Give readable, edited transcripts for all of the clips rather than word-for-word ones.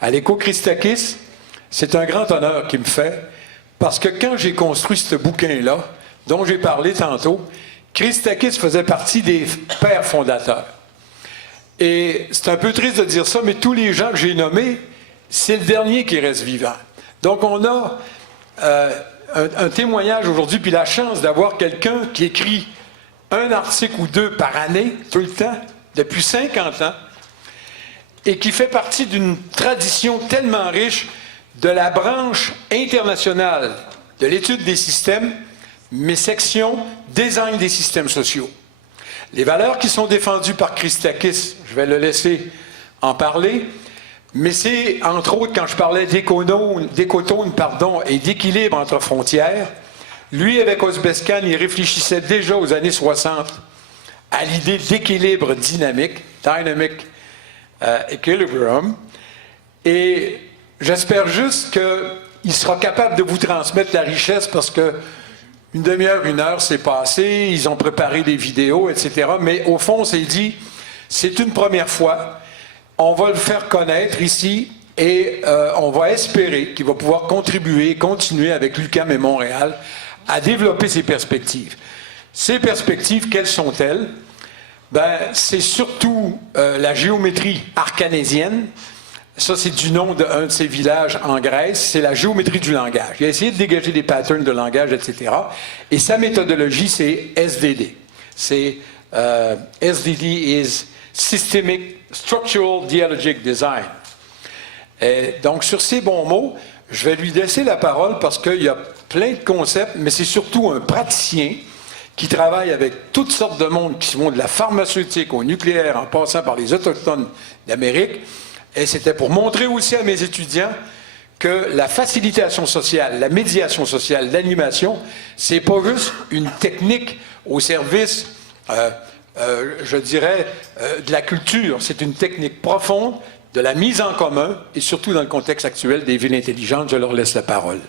À l'écho Christakis, c'est un grand honneur qui me fait, parce que quand j'ai construit ce bouquin-là, dont j'ai parlé tantôt, Christakis faisait partie des pères fondateurs. Et c'est un peu triste de dire ça, mais tous les gens que j'ai nommés, c'est le dernier qui reste vivant. Donc on a un témoignage aujourd'hui, puis la chance d'avoir quelqu'un qui écrit un article ou deux par année, tout le temps, depuis 50 ans, et qui fait partie d'une tradition tellement riche de la branche internationale de l'étude des systèmes, mais section design des systèmes sociaux. Les valeurs qui sont défendues par Christakis, je vais le laisser en parler, mais c'est, entre autres, quand je parlais d'écotone et d'équilibre entre frontières, lui, avec Osbeskan, il réfléchissait déjà aux années 60 à l'idée d'équilibre dynamique, dynamic equilibrium, et j'espère juste qu'il sera capable de vous transmettre la richesse parce que une demi-heure, une heure, c'est passé, ils ont préparé des vidéos, etc. Mais au fond, on s'est dit, c'est une première fois, on va le faire connaître ici et on va espérer qu'il va pouvoir contribuer, continuer avec l'UQAM et Montréal à développer ces perspectives. Ces perspectives, quelles sont-elles? Ben, c'est surtout la géométrie arcanésienne. Ça, c'est du nom d'un de ces villages en Grèce. C'est la géométrie du langage. Il a essayé de dégager des patterns de langage, etc. Et sa méthodologie, c'est SDD. C'est SDD is Systemic Structural Dialogic Design. Et donc, sur ces bons mots, je vais lui laisser la parole parce qu'il y a plein de concepts, mais c'est surtout un praticien qui travaille avec toutes sortes de monde qui vont de la pharmaceutique au nucléaire en passant par les Autochtones d'Amérique. Et c'était pour montrer aussi à mes étudiants que la facilitation sociale, la médiation sociale, l'animation, c'est pas juste une technique au service, je dirais, de la culture. C'est une technique profonde de la mise en commun et surtout dans le contexte actuel des villes intelligentes. Je leur laisse la parole.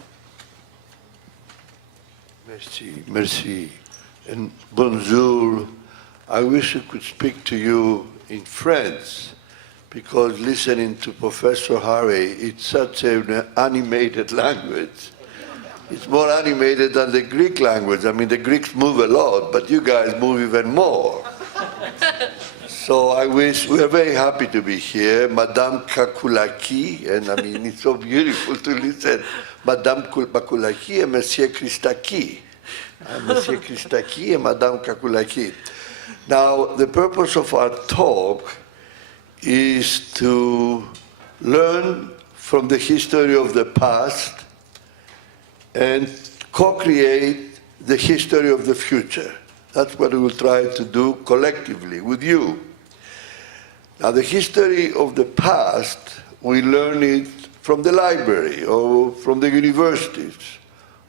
Merci, merci. And bonjour. I wish I could speak to you in French. Because listening to Professor Harry, it's such an animated language. It's more animated than the Greek language. I mean, the Greeks move a lot, but you guys move even more. So I wish, we are very happy to be here. Madame Kakoulaki, and I mean, it's so beautiful to listen. Madame Kakoulaki and Monsieur Christakis. Monsieur Christakis and Madame Kakoulaki. Now, the purpose of our talk is to learn from the history of the past and co-create the history of the future. That's what we will try to do collectively with you. Now, the history of the past, we learn it from the library or from the universities.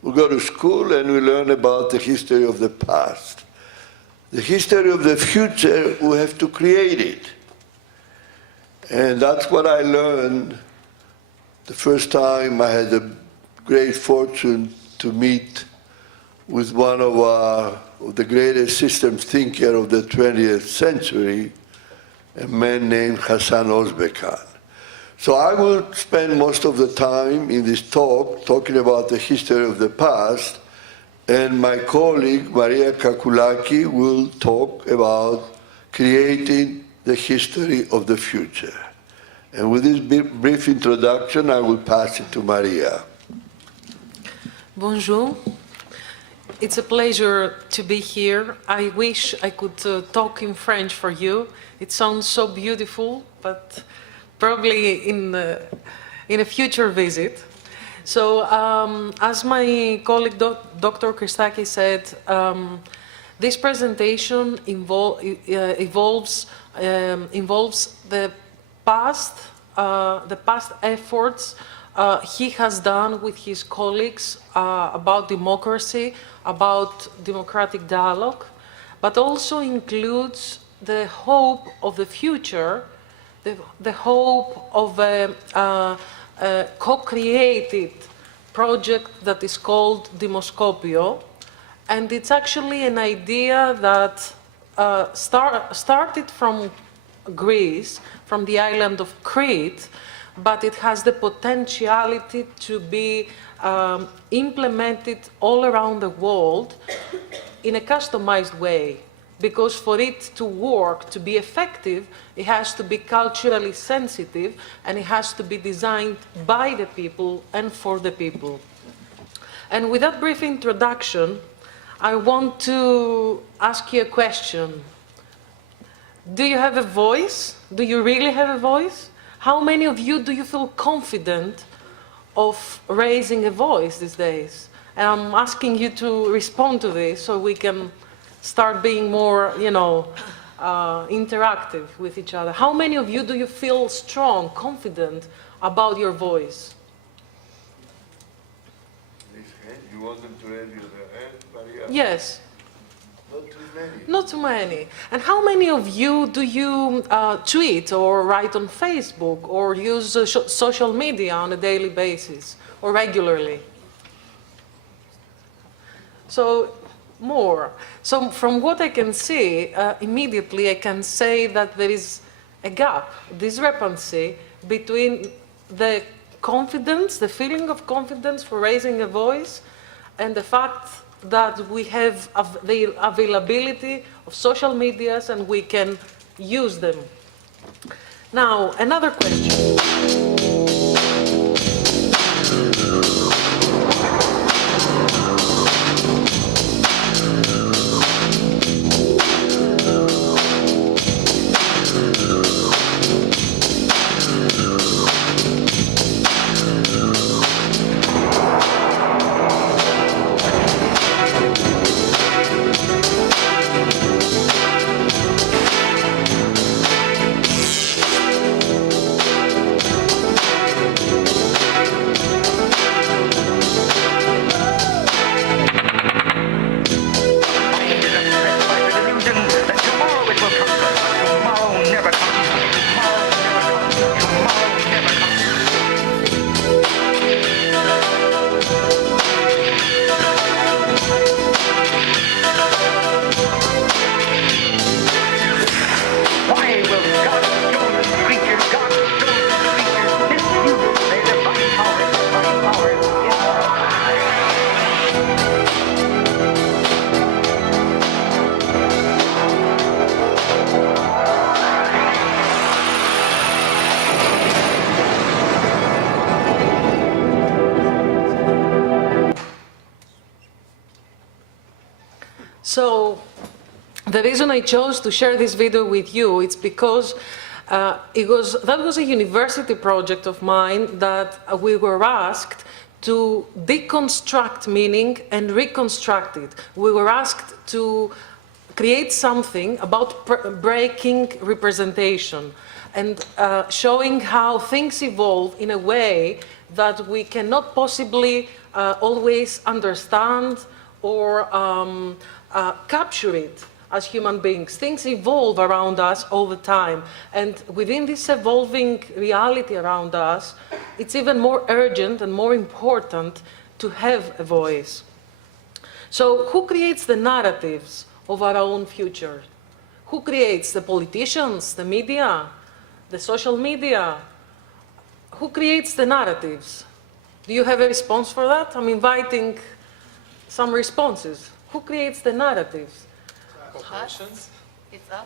We go to school and we learn about the history of the past. The history of the future, we have to create it. And that's what I learned the first time I had the great fortune to meet with one of the greatest systems thinker of the 20th century, a man named Hassan Özbekan. So I will spend most of the time in this talk talking about the history of the past, and my colleague Maria Kakoulaki will talk about creating the history of the future. And with this brief introduction, I will pass it to Maria. Bonjour. It's a pleasure to be here. I wish I could talk in French for you. It sounds so beautiful, but probably in a future visit. So, as my colleague Dr. Christakis said, this presentation involves the past efforts he has done with his colleagues about democracy, about democratic dialogue, but also includes the hope of the future, the hope of a co-created project that is called Démoscopio. And it's actually an idea that started from Greece, from the island of Crete, but it has the potentiality to be implemented all around the world in a customized way. Because for it to work, to be effective, it has to be culturally sensitive, and it has to be designed by the people and for the people. And with that brief introduction, I want to ask you a question. Do you have a voice? Do you really have a voice? How many of you do you feel confident of raising a voice these days? And I'm asking you to respond to this so we can start being more, interactive with each other. How many of you do you feel strong, confident about your voice? You want them to raise their hand, Maria? Yes. Not too many. Not too many. And how many of you do you tweet or write on Facebook or use social media on a daily basis or regularly? So, more. So from what I can see, immediately I can say that there is a gap, discrepancy between the confidence, the feeling of confidence for raising a voice, and the fact that we have the availability of social medias and we can use them. Now, another question. So the reason I chose to share this video with you is because that was a university project of mine that we were asked to deconstruct meaning and reconstruct it. We were asked to create something about breaking representation and showing how things evolve in a way that we cannot possibly always understand or capture it as human beings. Things evolve around us all the time. And within this evolving reality around us, it's even more urgent and more important to have a voice. So who creates the narratives of our own future? Who creates the politicians, the media, the social media? Who creates the narratives? Do you have a response for that? I'm inviting some responses. Who creates the narratives? Corporations? It's us.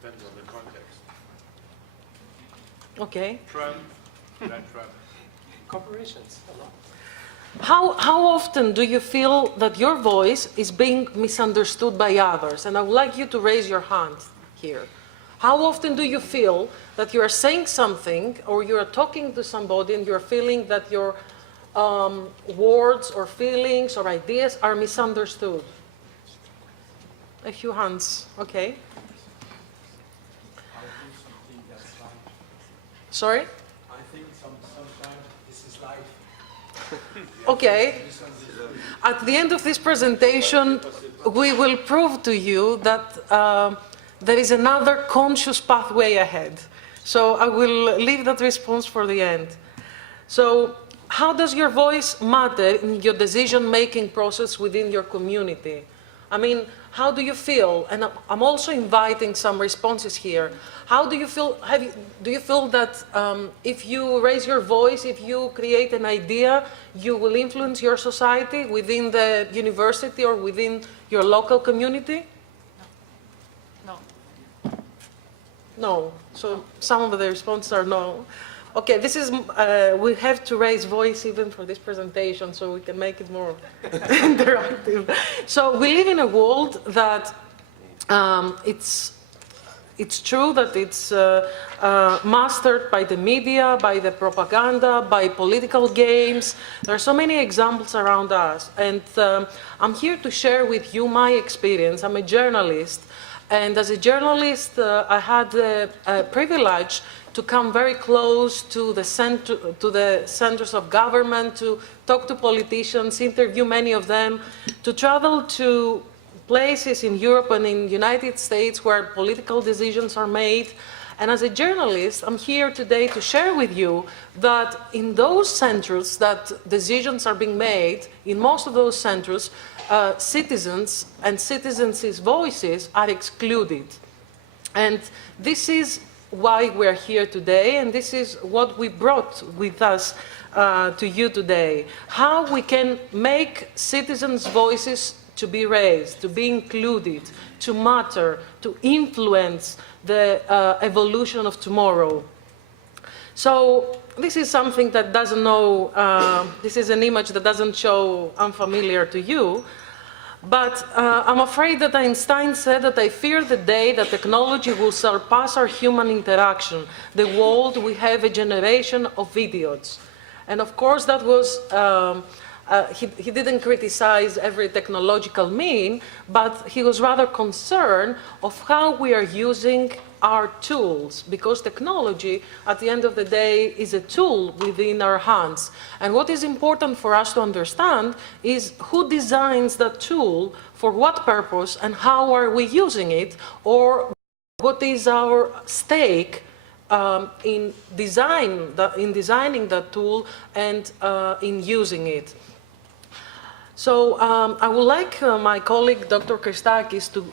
Depends on the context. Okay. Trump, not Trump. Corporations, a lot. How often do you feel that your voice is being misunderstood by others? And I would like you to raise your hand here. How often do you feel that you are saying something or you are talking to somebody and you're feeling that your words or feelings or ideas are misunderstood? A few hands, okay. Sorry? I think sometimes this is life. Okay. At the end of this presentation, we will prove to you that there is another conscious pathway ahead. So I will leave that response for the end. So how does your voice matter in your decision-making process within your community? I mean, how do you feel? And I'm also inviting some responses here. How do you feel? Do you feel that if you raise your voice, if you create an idea, you will influence your society within the university or within your local community? No. No. So some of the responses are no. Okay, this is, we have to raise voice even for this presentation so we can make it more interactive. So we live in a world that it's true that it's mastered by the media, by the propaganda, by political games. There are so many examples around us. And I'm here to share with you my experience. I'm a journalist. And as a journalist, I had the privilege to come very close to the centers of government, to talk to politicians, interview many of them, to travel to places in Europe and in the United States where political decisions are made. And as a journalist, I'm here today to share with you that in those centers that decisions are being made, in most of those centers, citizens and citizens' voices are excluded. And this is why we're here today, and this is what we brought with us to you today. How we can make citizens' voices to be raised, to be included, to matter, to influence the evolution of tomorrow. So this is something that doesn't know, this is an image that doesn't show unfamiliar to you, but I'm afraid that Einstein said that I fear the day that technology will surpass our human interaction. The world will have a generation of idiots. And of course that was, he didn't criticize every technological mean, but he was rather concerned of how we are using our tools, because technology, at the end of the day, is a tool within our hands. And what is important for us to understand is who designs that tool, for what purpose, and how are we using it, or what is our stake in designing that tool and in using it. So I would like my colleague, Dr. Christakis, to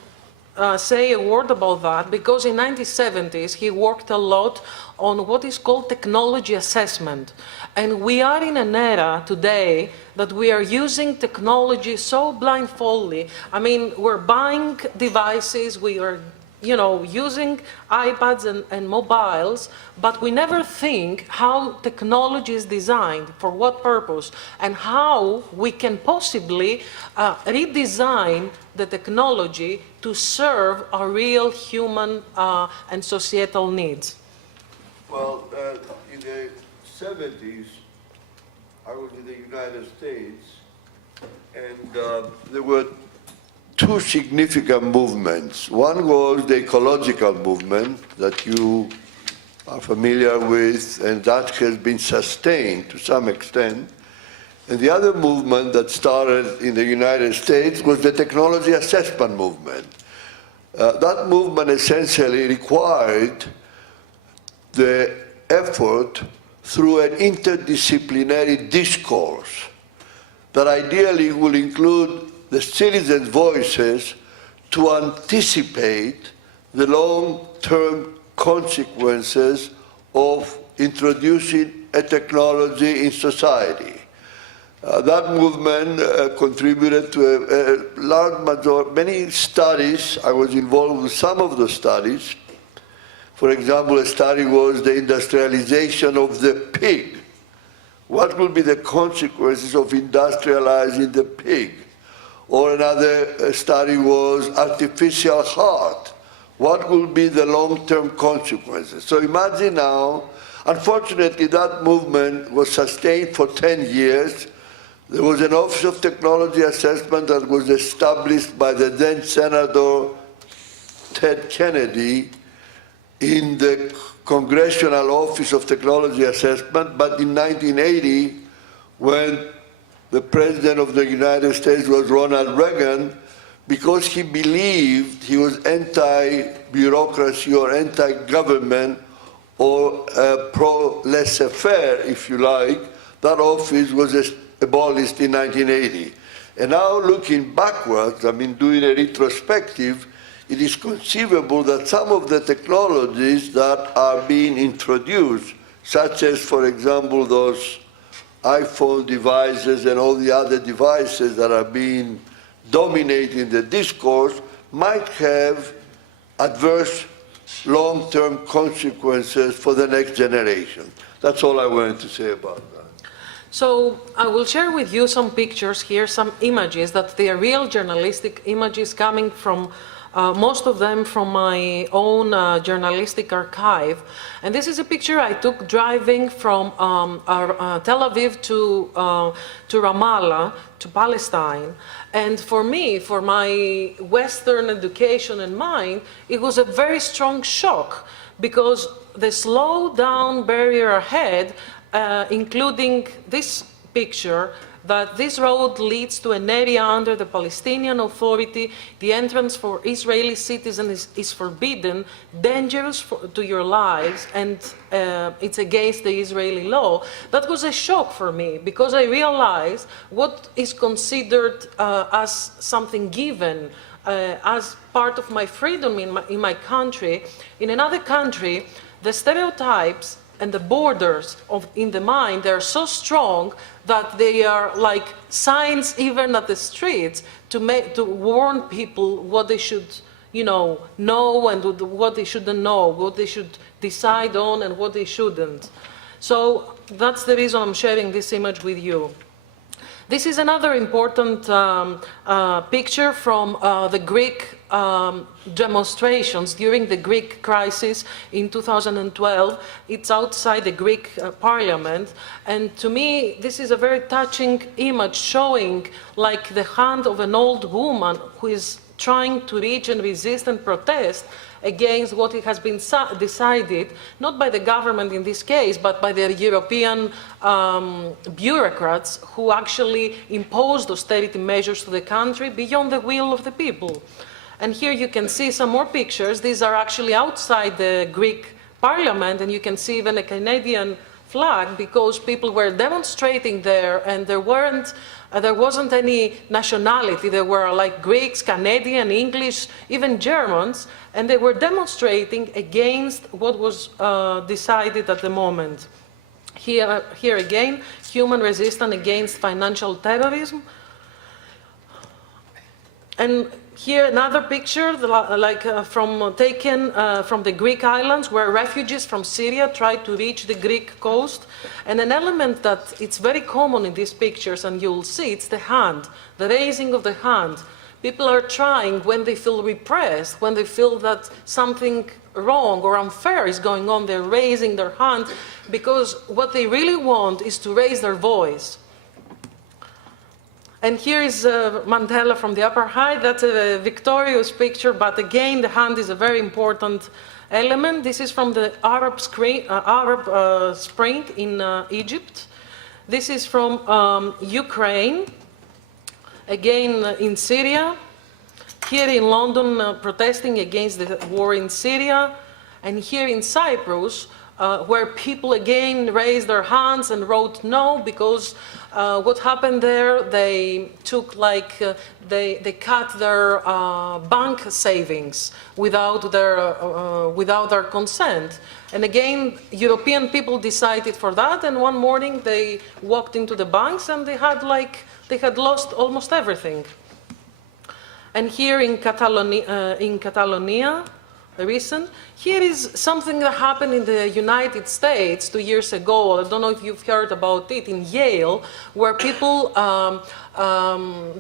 say a word about that, because in the 1970s he worked a lot on what is called technology assessment. And we are in an era today that we are using technology so blindfoldly. I mean, we're buying devices, we are using iPads and mobiles, but we never think how technology is designed, for what purpose, and how we can possibly redesign the technology to serve our real human and societal needs. Well, in the 70s, I was in the United States, and there were two significant movements. One was the ecological movement that you are familiar with, and that has been sustained to some extent. And the other movement that started in the United States was the technology assessment movement. That movement essentially required the effort through an interdisciplinary discourse that ideally will include the citizens' voices to anticipate the long-term consequences of introducing a technology in society. That movement contributed to a large majority, many studies. I was involved with some of the studies. For example, a study was the industrialization of the pig. What will be the consequences of industrializing the pig? Or another study was artificial heart. What will be the long-term consequences? So imagine now, unfortunately that movement was sustained for 10 years. There was an Office of Technology Assessment that was established by the then Senator Ted Kennedy in the Congressional Office of Technology Assessment, but in 1980, when the President of the United States was Ronald Reagan, because he believed he was anti-bureaucracy or anti-government or pro-laissez-faire, if you like, that office was abolished in 1980. And now looking backwards, I mean, doing a retrospective, it is conceivable that some of the technologies that are being introduced, such as, for example, those iPhone devices and all the other devices that are being dominating the discourse, might have adverse long-term consequences for the next generation. That's all I wanted to say about that. So I will share with you some pictures here, some images that they are real journalistic images coming from, most of them from my own journalistic archive. And this is a picture I took driving from Tel Aviv to Ramallah, to Palestine. And for me, for my Western education and mind, it was a very strong shock because the slow down barrier ahead, including this picture, that this road leads to an area under the Palestinian Authority, the entrance for Israeli citizens is forbidden, dangerous to your lives, and it's against the Israeli law. That was a shock for me, because I realized what is considered as something given, as part of my freedom in my country. In another country, the stereotypes and the borders in the mind, they're so strong that they are like signs even at the streets to warn people what they should, know and what they shouldn't know, what they should decide on and what they shouldn't. So that's the reason I'm sharing this image with you. This is another important picture from the Greek demonstrations during the Greek crisis in 2012. It's outside the Greek parliament. And to me, this is a very touching image showing like the hand of an old woman who is trying to reach and resist and protest against what it has been decided, not by the government in this case, but by the European bureaucrats who actually imposed austerity measures to the country beyond the will of the people. And here you can see some more pictures. These are actually outside the Greek parliament, and you can see even a Canadian flag because people were demonstrating there, and there wasn't any nationality. There were like Greeks, Canadian, English, even Germans, and they were demonstrating against what was decided at the moment. Here again, human resistance against financial terrorism. And here another picture, taken from the Greek islands, where refugees from Syria tried to reach the Greek coast. And an element that it's very common in these pictures, and you'll see, it's the hand, the raising of the hand. People are trying, when they feel repressed, when they feel that something wrong or unfair is going on, they're raising their hand, because what they really want is to raise their voice. And here is Mandela from the upper height. That's a victorious picture, but again, the hand is a very important element. This is from the Arab Spring in Egypt. This is from Ukraine, again in Syria. Here in London, protesting against the war in Syria. And here in Cyprus, where people again raised their hands and wrote no, because what happened there, they took they cut their bank savings without their consent. And again, European people decided for that, and one morning they walked into the banks and they had lost almost everything. And here in Catalonia, here is something that happened in the United States 2 years ago. I don't know if you've heard about it, in Yale, where people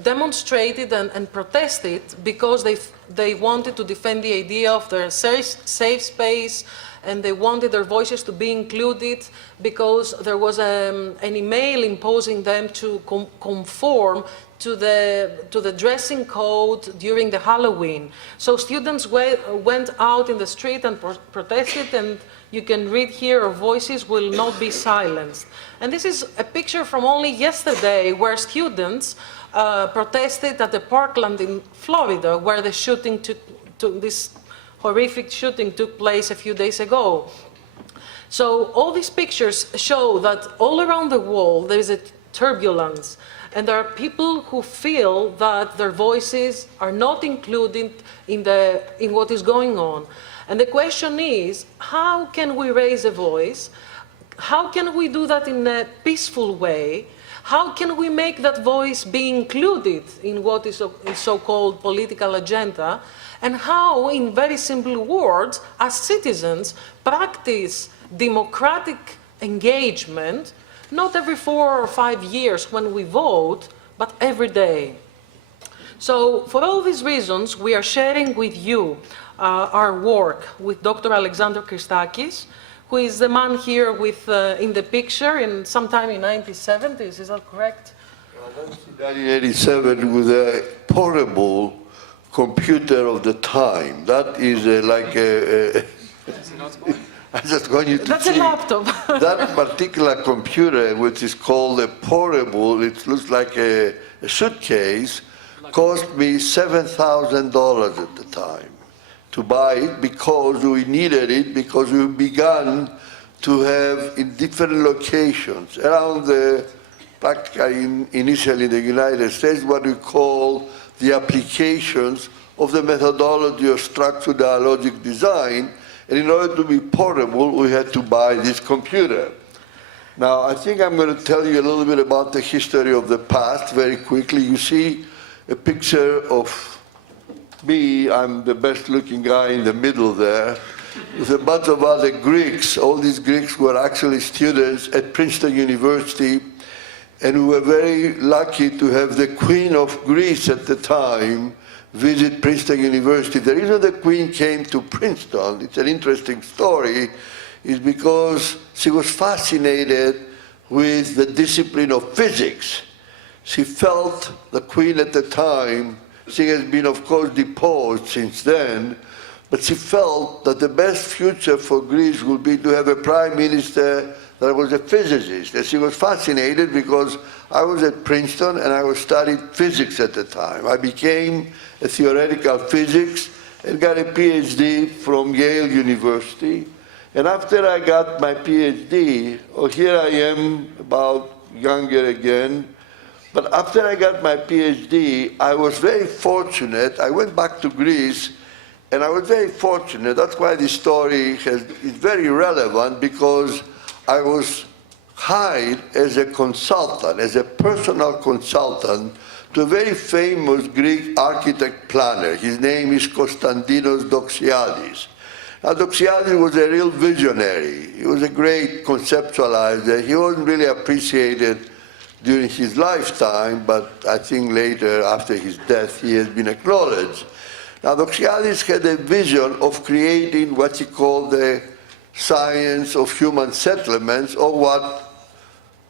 demonstrated and protested because they wanted to defend the idea of their safe space, and they wanted their voices to be included because there was an email imposing them to conform to the dressing code during the Halloween. So students went out in the street and protested, and you can read here, our voices will not be silenced. And this is a picture from only yesterday where students protested at the Parkland in Florida, where the this horrific shooting took place a few days ago. So all these pictures show that all around the world there is a turbulence. And there are people who feel that their voices are not included in what is going on. And the question is, how can we raise a voice? How can we do that in a peaceful way? How can we make that voice be included in what is a so-called political agenda? And how, in very simple words, as citizens, practice democratic engagement, not every 4 or 5 years when we vote, but every day. So for all these reasons, we are sharing with you our work with Dr. Alexander Christakis, who is the man here with, in the picture in sometime in 1970s, is that correct? 1987 with a portable computer of the time. That is like a I just want you to That's see a laptop. that particular computer, which is called a portable, it looks like a suitcase, cost me $7,000 at the time to buy it because we needed it, because we began to have in different locations around the, practically initially in the United States, what we call the applications of the methodology of structural dialogic design. And in order to be portable, we had to buy this computer. Now, I think I'm going to tell you a little bit about the history of the past very quickly. You see a picture of me. I'm the best looking guy in the middle there, with a bunch of other Greeks. All these Greeks were actually students at Princeton University, and we were very lucky to have the Queen of Greece at the time visit Princeton University. The reason the Queen came to Princeton, it's an interesting story, is because she was fascinated with the discipline of physics. She felt, the Queen at the time, she has been of course deposed since then, but she felt that the best future for Greece would be to have a prime minister that was a physicist. And she was fascinated because I was at Princeton and I was studying physics at the time. I became a theoretical physics and got a PhD from Yale University. And after I got my PhD, here I am about younger again, but after I got my PhD, I was very fortunate. I went back to Greece, and I was very fortunate. That's why this story is very relevant, because I was hired as a consultant, as a personal consultant, to a very famous Greek architect planner. His name is Konstantinos Doxiadis. Now, Doxiadis was a real visionary. He was a great conceptualizer. He wasn't really appreciated during his lifetime, but I think later, after his death, he has been acknowledged. Now, Doxiadis had a vision of creating what he called the science of human settlements, or what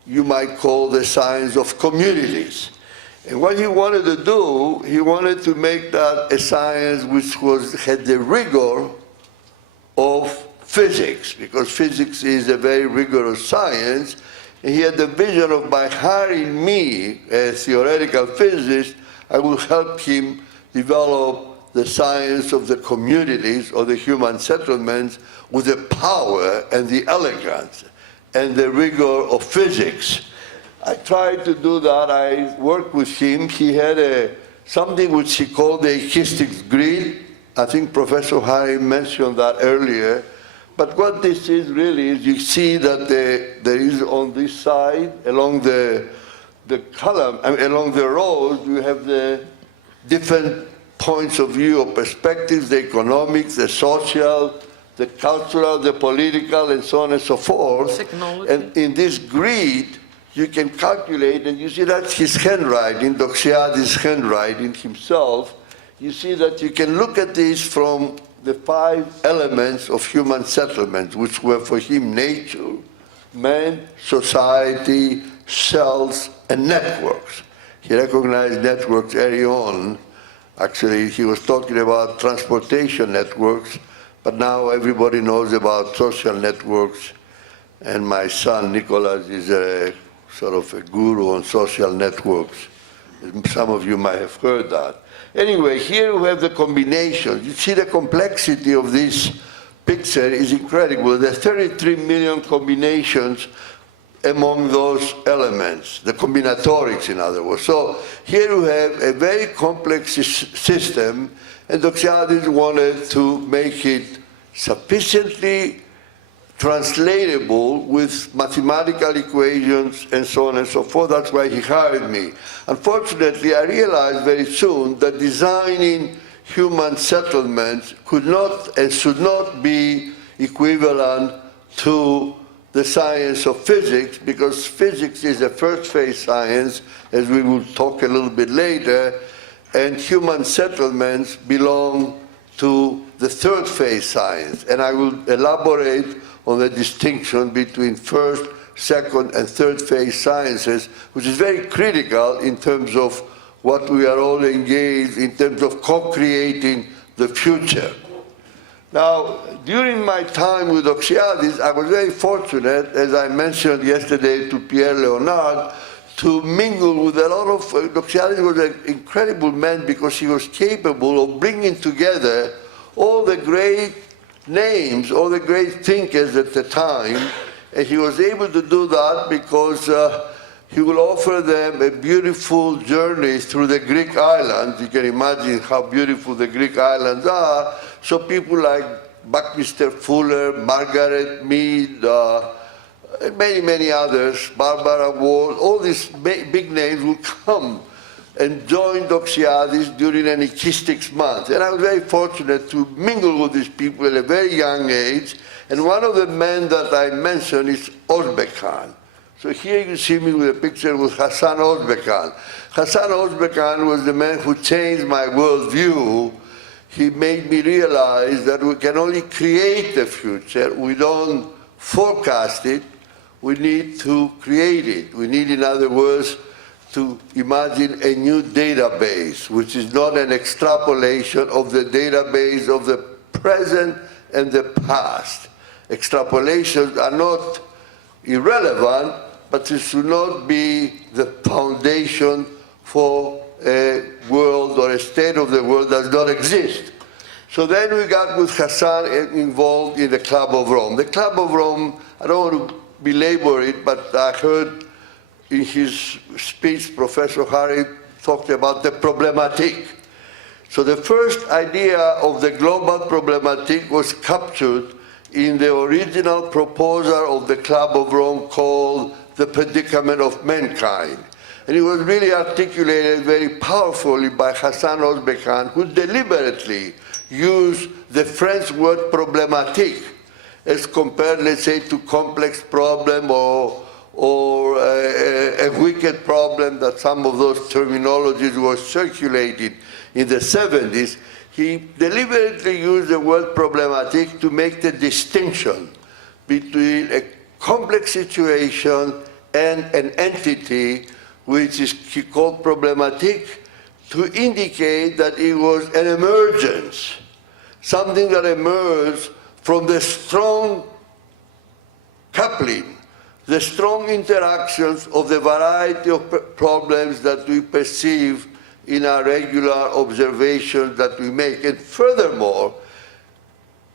you might call the science of communities. And what he wanted to do, he wanted to make that a science which had the rigor of physics, because physics is a very rigorous science. And he had the vision of, by hiring me as theoretical physicist, I will help him develop the science of the communities or the human settlements with the power and the elegance and the rigor of physics. I tried to do that. I worked with him. He had something which he called the acoustics grid. I think Professor Harry mentioned that earlier. But what this is really is, you see that there is on this side, along the column, along the rows, you have the different points of view or perspectives, the economic, the social, the cultural, the political, and so on and so forth. Technology. And in this grid, you can calculate, and you see that's his handwriting, Doxiadis' handwriting himself. You see that you can look at this from the 5 elements of human settlement, which were for him nature, man, society, cells, and networks. He recognized networks early on. Actually, he was talking about transportation networks, but now everybody knows about social networks. And my son, Nicholas, is a sort of a guru on social networks. Some of you might have heard that. Anyway, here we have the combination. You see the complexity of this picture is incredible. There are 33 million combinations among those elements, the combinatorics, in other words. So here you have a very complex system, and Doxiadis wanted to make it sufficiently translatable with mathematical equations and so on and so forth. That's why he hired me. Unfortunately, I realized very soon that designing human settlements could not and should not be equivalent to the science of physics, because physics is a first phase science, as we will talk a little bit later, and human settlements belong to the third phase science. And I will elaborate on the distinction between first, second, and third phase sciences, which is very critical in terms of what we are all engaged in terms of co-creating the future. Now, during my time with Doxiadis, I was very fortunate, as I mentioned yesterday to Pierre Leonard, to mingle with a lot of, Doxiadis was an incredible man because he was capable of bringing together all the great names, all the great thinkers at the time, and he was able to do that because he will offer them a beautiful journey through the Greek islands. You can imagine how beautiful the Greek islands are. So people like Buckminster Fuller, Margaret Mead, many, many others, Barbara Ward, all these big names will come and join Doxiadis during an echistic month. And I was very fortunate to mingle with these people at a very young age. And one of the men that I mentioned is Özbekan. So here you see me with a picture with Hasan Özbekan. Hasan Özbekan was the man who changed my worldview. He made me realize that we can only create the future. We don't forecast it. We need to create it. We need, in other words, to imagine a new database, which is not an extrapolation of the database of the present and the past. Extrapolations are not irrelevant, but it should not be the foundation for a world or a state of the world that does not exist. So then we got with Hassan involved in the Club of Rome. The Club of Rome, I don't want to belabor it, but I heard in his speech, Professor Harry talked about the problematique. So the first idea of the global problematique was captured in the original proposal of the Club of Rome called the predicament of mankind. And it was really articulated very powerfully by Hasan Özbekan, who deliberately used the French word problématique as compared, let's say, to complex problem or a wicked problem that some of those terminologies were circulating in the 70s. He deliberately used the word problematic to make the distinction between a complex situation and an entity which he called problematic, to indicate that it was an emergence, something that emerged from the strong coupling, the strong interactions of the variety of problems that we perceive in our regular observations that we make. And furthermore,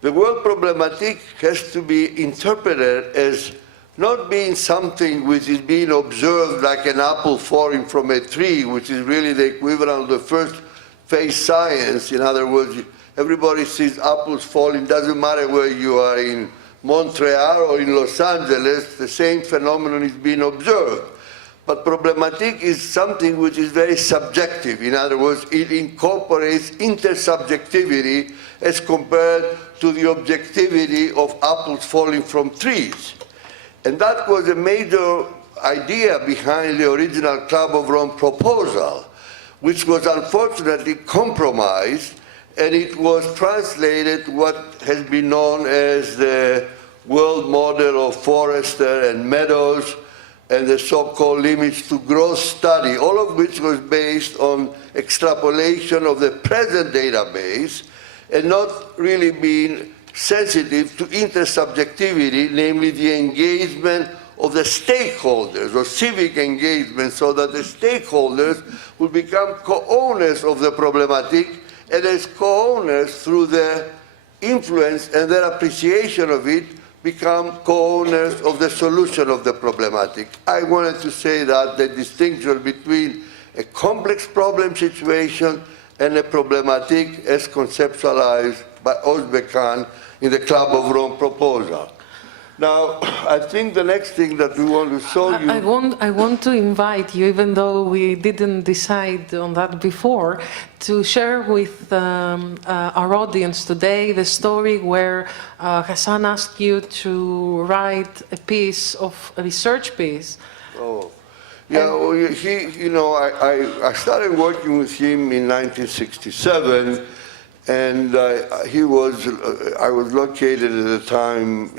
the word problematic has to be interpreted as not being something which is being observed like an apple falling from a tree, which is really the equivalent of the first phase science. In other words, everybody sees apples falling, doesn't matter where you are in Montreal or in Los Angeles, the same phenomenon is being observed. But problematic is something which is very subjective. In other words, it incorporates intersubjectivity as compared to the objectivity of apples falling from trees. And that was a major idea behind the original Club of Rome proposal, which was unfortunately compromised, and it was translated what has been known as the world model of Forrester and Meadows, and the so-called limits to growth study, all of which was based on extrapolation of the present database and not really being sensitive to intersubjectivity, namely the engagement of the stakeholders or civic engagement, so that the stakeholders will become co-owners of the problematic, and as co-owners through their influence and their appreciation of it, become co-owners of the solution of the problematic. I wanted to say that the distinction between a complex problem situation and a problematic as conceptualized by Özbekan in the Club of Rome proposal. Now, I think the next thing that we want to show you... I want to invite you, even though we didn't decide on that before, to share with our audience today the story where Hassan asked you to write a research piece. Oh, yeah, well, I started working with him in 1967, and I was located at the time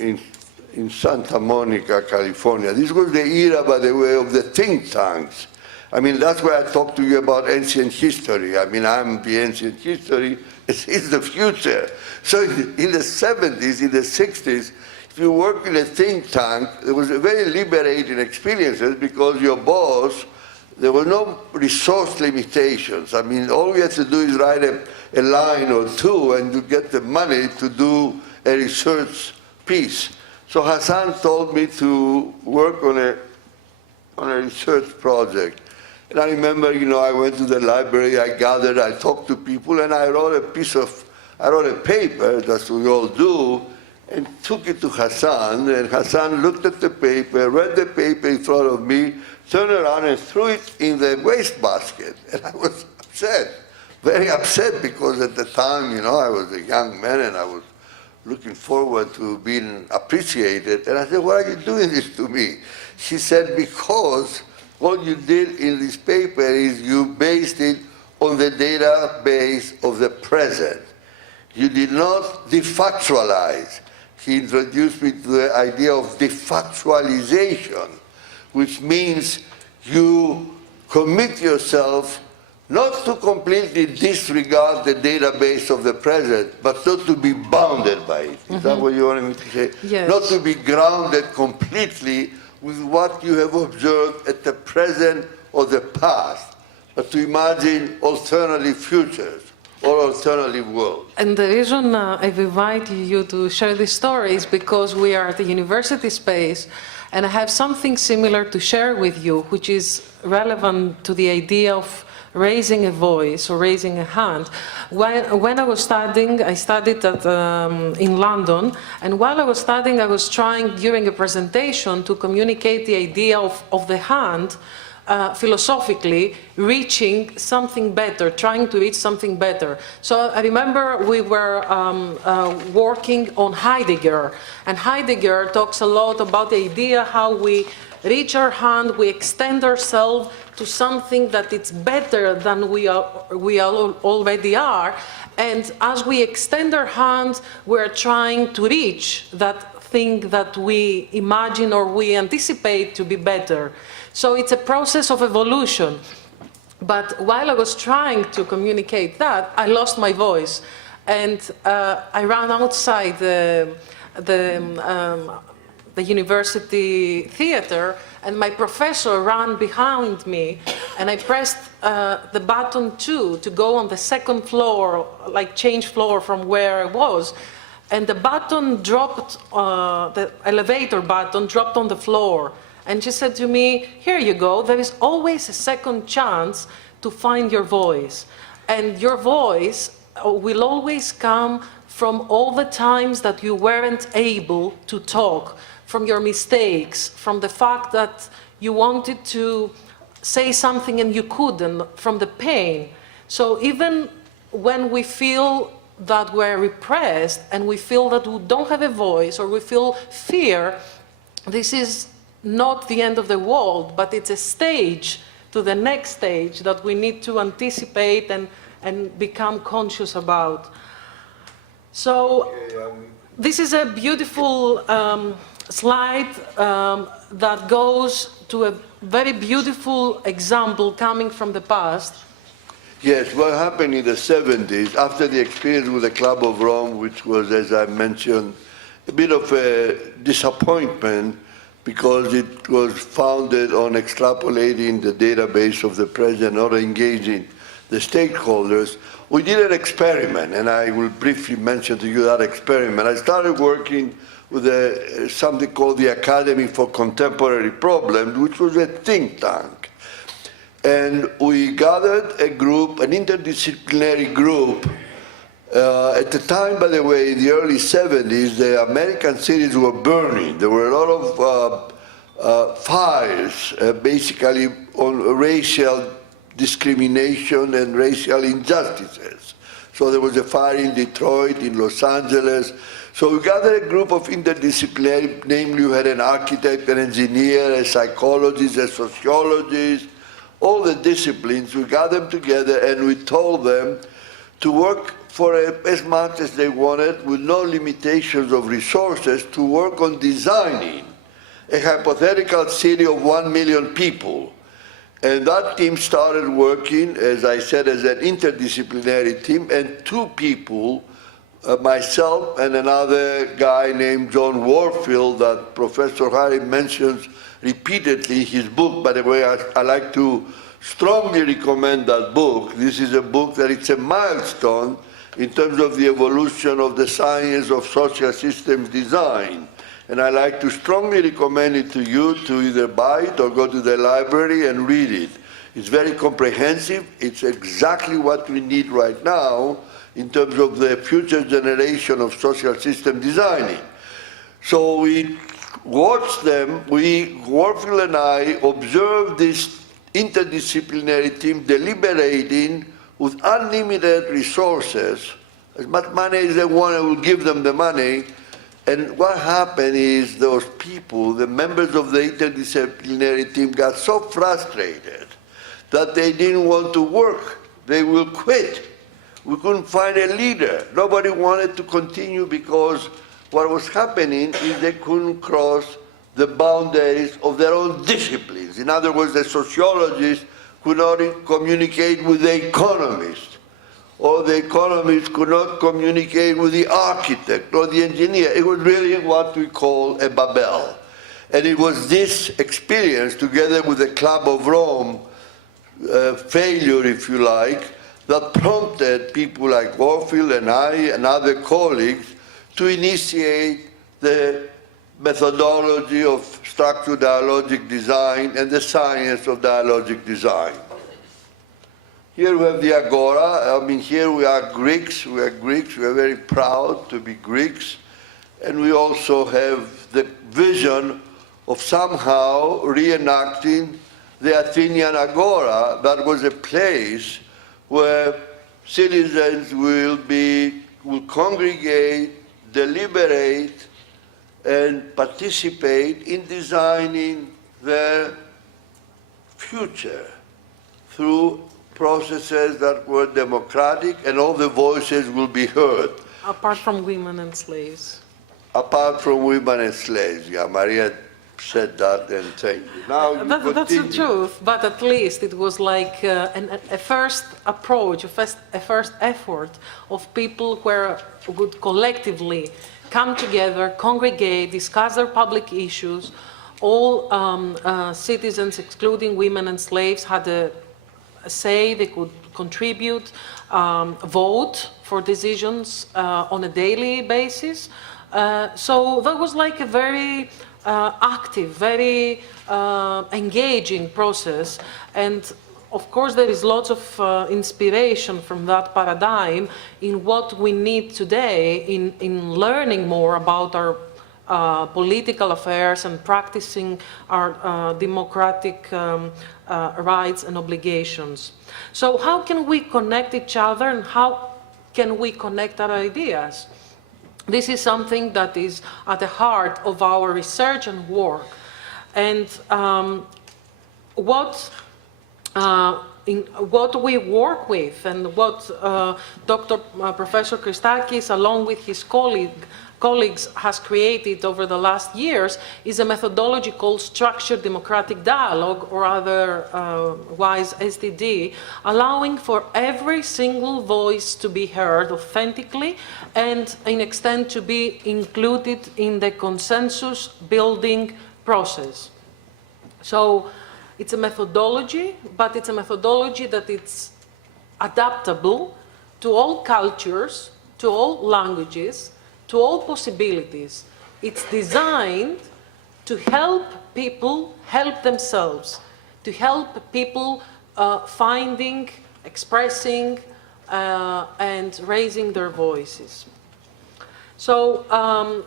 in Santa Monica, California. This was the era, by the way, of the think tanks. I mean, that's why I talked to you about ancient history. I mean, I'm the ancient history, it's the future. So in the 70s, in the 60s, if you work in a think tank, it was a very liberating experiences because your boss, there were no resource limitations. I mean, all you have to do is write a line or two and you get the money to do a research piece. So Hassan told me to work on a research project. And I remember, I went to the library, I gathered, I talked to people, and I wrote a paper, that's what we all do, and took it to Hassan, and Hassan looked at the paper, read the paper in front of me, turned around and threw it in the wastebasket. And I was upset, very upset, because at the time, I was a young man and I was looking forward to being appreciated. And I said, why are you doing this to me? She said, because what you did in this paper is you based it on the database of the present. You did not defactualize. He introduced me to the idea of defactualization, which means you commit yourself not to completely disregard the database of the present, but not to be bounded by it. Is that what you wanted me to say? Yes. Not to be grounded completely with what you have observed at the present or the past, but to imagine alternative futures or alternative worlds. And the reason I've invited you to share this story is because we are at the university space, and I have something similar to share with you, which is relevant to the idea of raising a voice or raising a hand. When I was studying, I studied in London, and while I was studying, I was trying during a presentation to communicate the idea of the hand philosophically reaching something better, trying to reach something better. So I remember we were working on Heidegger, and Heidegger talks a lot about the idea how we reach our hand, we extend ourselves to something that it's better than we already are. And as we extend our hands, we're trying to reach that thing that we imagine or we anticipate to be better. So it's a process of evolution. But while I was trying to communicate that, I lost my voice. And I ran outside the university theater, and my professor ran behind me, and I pressed the button 2 to go on the second floor, like change floor from where I was, and the button dropped, the elevator button dropped on the floor. And she said to me, here you go, there is always a second chance to find your voice. And your voice will always come from all the times that you weren't able to talk, from your mistakes, from the fact that you wanted to say something and you couldn't, from the pain. So even when we feel that we're repressed and we feel that we don't have a voice or we feel fear, this is not the end of the world, but it's a stage to the next stage that we need to anticipate and become conscious about. So this is a beautiful slide that goes to a very beautiful example coming from the past. Yes, what happened in the 70s, after the experience with the Club of Rome, which was, as I mentioned, a bit of a disappointment because it was founded on extrapolating the database of the present or engaging the stakeholders, we did an experiment, and I will briefly mention to you that experiment. I started working with something called the Academy for Contemporary Problems, which was a think tank. And we gathered a group, an interdisciplinary group. At the time, by the way, in the early 70s, the American cities were burning. There were a lot of fires, basically on racial discrimination and racial injustices. So there was a fire in Detroit, in Los Angeles. So we gathered a group of interdisciplinary, namely we had an architect, an engineer, a psychologist, a sociologist, all the disciplines. We got them together and we told them to work for as much as they wanted, with no limitations of resources, to work on designing a hypothetical city of 1 million people. And that team started working, as I said, as an interdisciplinary team, and two people, myself and another guy named John Warfield, that Professor Harry mentions repeatedly in his book. By the way, I like to strongly recommend that book. This is a book that it's a milestone in terms of the evolution of the science of social systems design. And I like to strongly recommend it to you to either buy it or go to the library and read it. It's very comprehensive. It's exactly what we need right now in terms of the future generation of social system designing. So we watched them, Warfield and I observed this interdisciplinary team deliberating with unlimited resources, as much money as they want, we'll give them the money. And what happened is those people, the members of the interdisciplinary team, got so frustrated that they didn't want to work. They will quit. We couldn't find a leader. Nobody wanted to continue because what was happening is they couldn't cross the boundaries of their own disciplines. In other words, the sociologists could not communicate with the economist, or the economist could not communicate with the architect or the engineer. It was really what we call a Babel. And it was this experience, together with the Club of Rome failure, if you like, that prompted people like Warfield and I and other colleagues to initiate the methodology of structural dialogic design and the science of dialogic design. Here we have the Agora. I mean, here we are Greeks. We are very proud to be Greeks. And we also have the vision of somehow reenacting the Athenian Agora. That was a place where citizens will congregate, deliberate, and participate in designing their future through processes that were democratic, and all the voices will be heard. Apart from women and slaves. Apart from women and slaves, yeah, Maria said that, and thank you. Now you That's the continue. truth, but at least it was like a first approach, a first effort of people who would collectively come together, congregate, discuss their public issues. All citizens, excluding women and slaves, had a say. They could contribute, vote for decisions on a daily basis. So that was like a very active, very engaging process. And of course, there is lots of inspiration from that paradigm in what we need today in learning more about our political affairs and practicing our democratic rights and obligations. So how can we connect each other, and how can we connect our ideas? This is something that is at the heart of our research and work. And what we work with, and what Professor Christakis, along with his colleagues, has created over the last years, is a methodology called structured democratic dialogue, or otherwise SDD, allowing for every single voice to be heard authentically and in extent to be included in the consensus building process. So it's a methodology, but it's a methodology that it's adaptable to all cultures, to all languages, to all possibilities, it's designed to help people help themselves, to help people finding, expressing, and raising their voices. So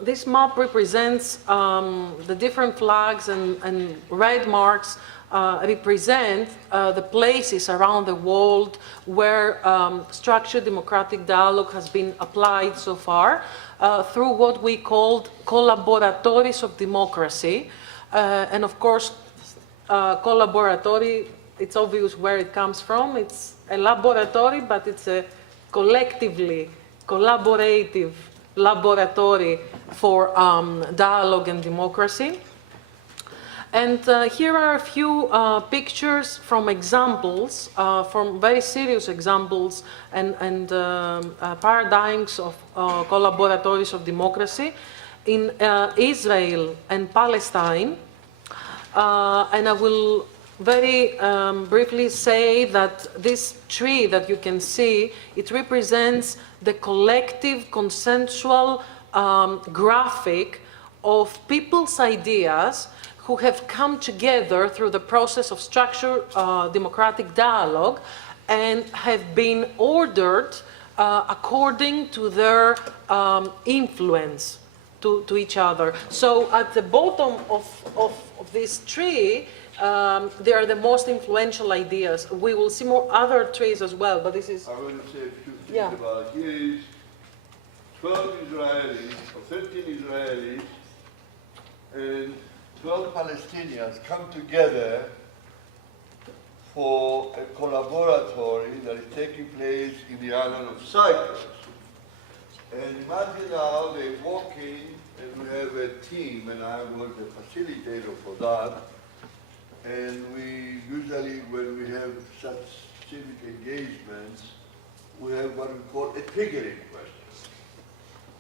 this map represents the different flags, and red marks represent the places around the world where structured democratic dialogue has been applied so far through what we called collaboratories of democracy. And of course, collaboratory, it's obvious where it comes from. It's a laboratory, but it's a collectively collaborative laboratory for dialogue and democracy. And here are a few pictures from examples, from very serious examples and paradigms of collaboratories of democracy in Israel and Palestine. And I will very briefly say that this tree that you can see, it represents the collective consensual graphic of people's ideas who have come together through the process of structured democratic dialogue and have been ordered according to their influence to each other. So at the bottom of this tree, they are the most influential ideas. We will see more other trees as well, but this is... I want to say a few things about it. Here is 12 Israelis, or 13 Israelis, and 12 Palestinians come together for a collaboratory that is taking place in the island of Cyprus. And imagine now they walk in, and we have a team, and I was the facilitator for that. And we usually, when we have such civic engagements, we have what we call a triggering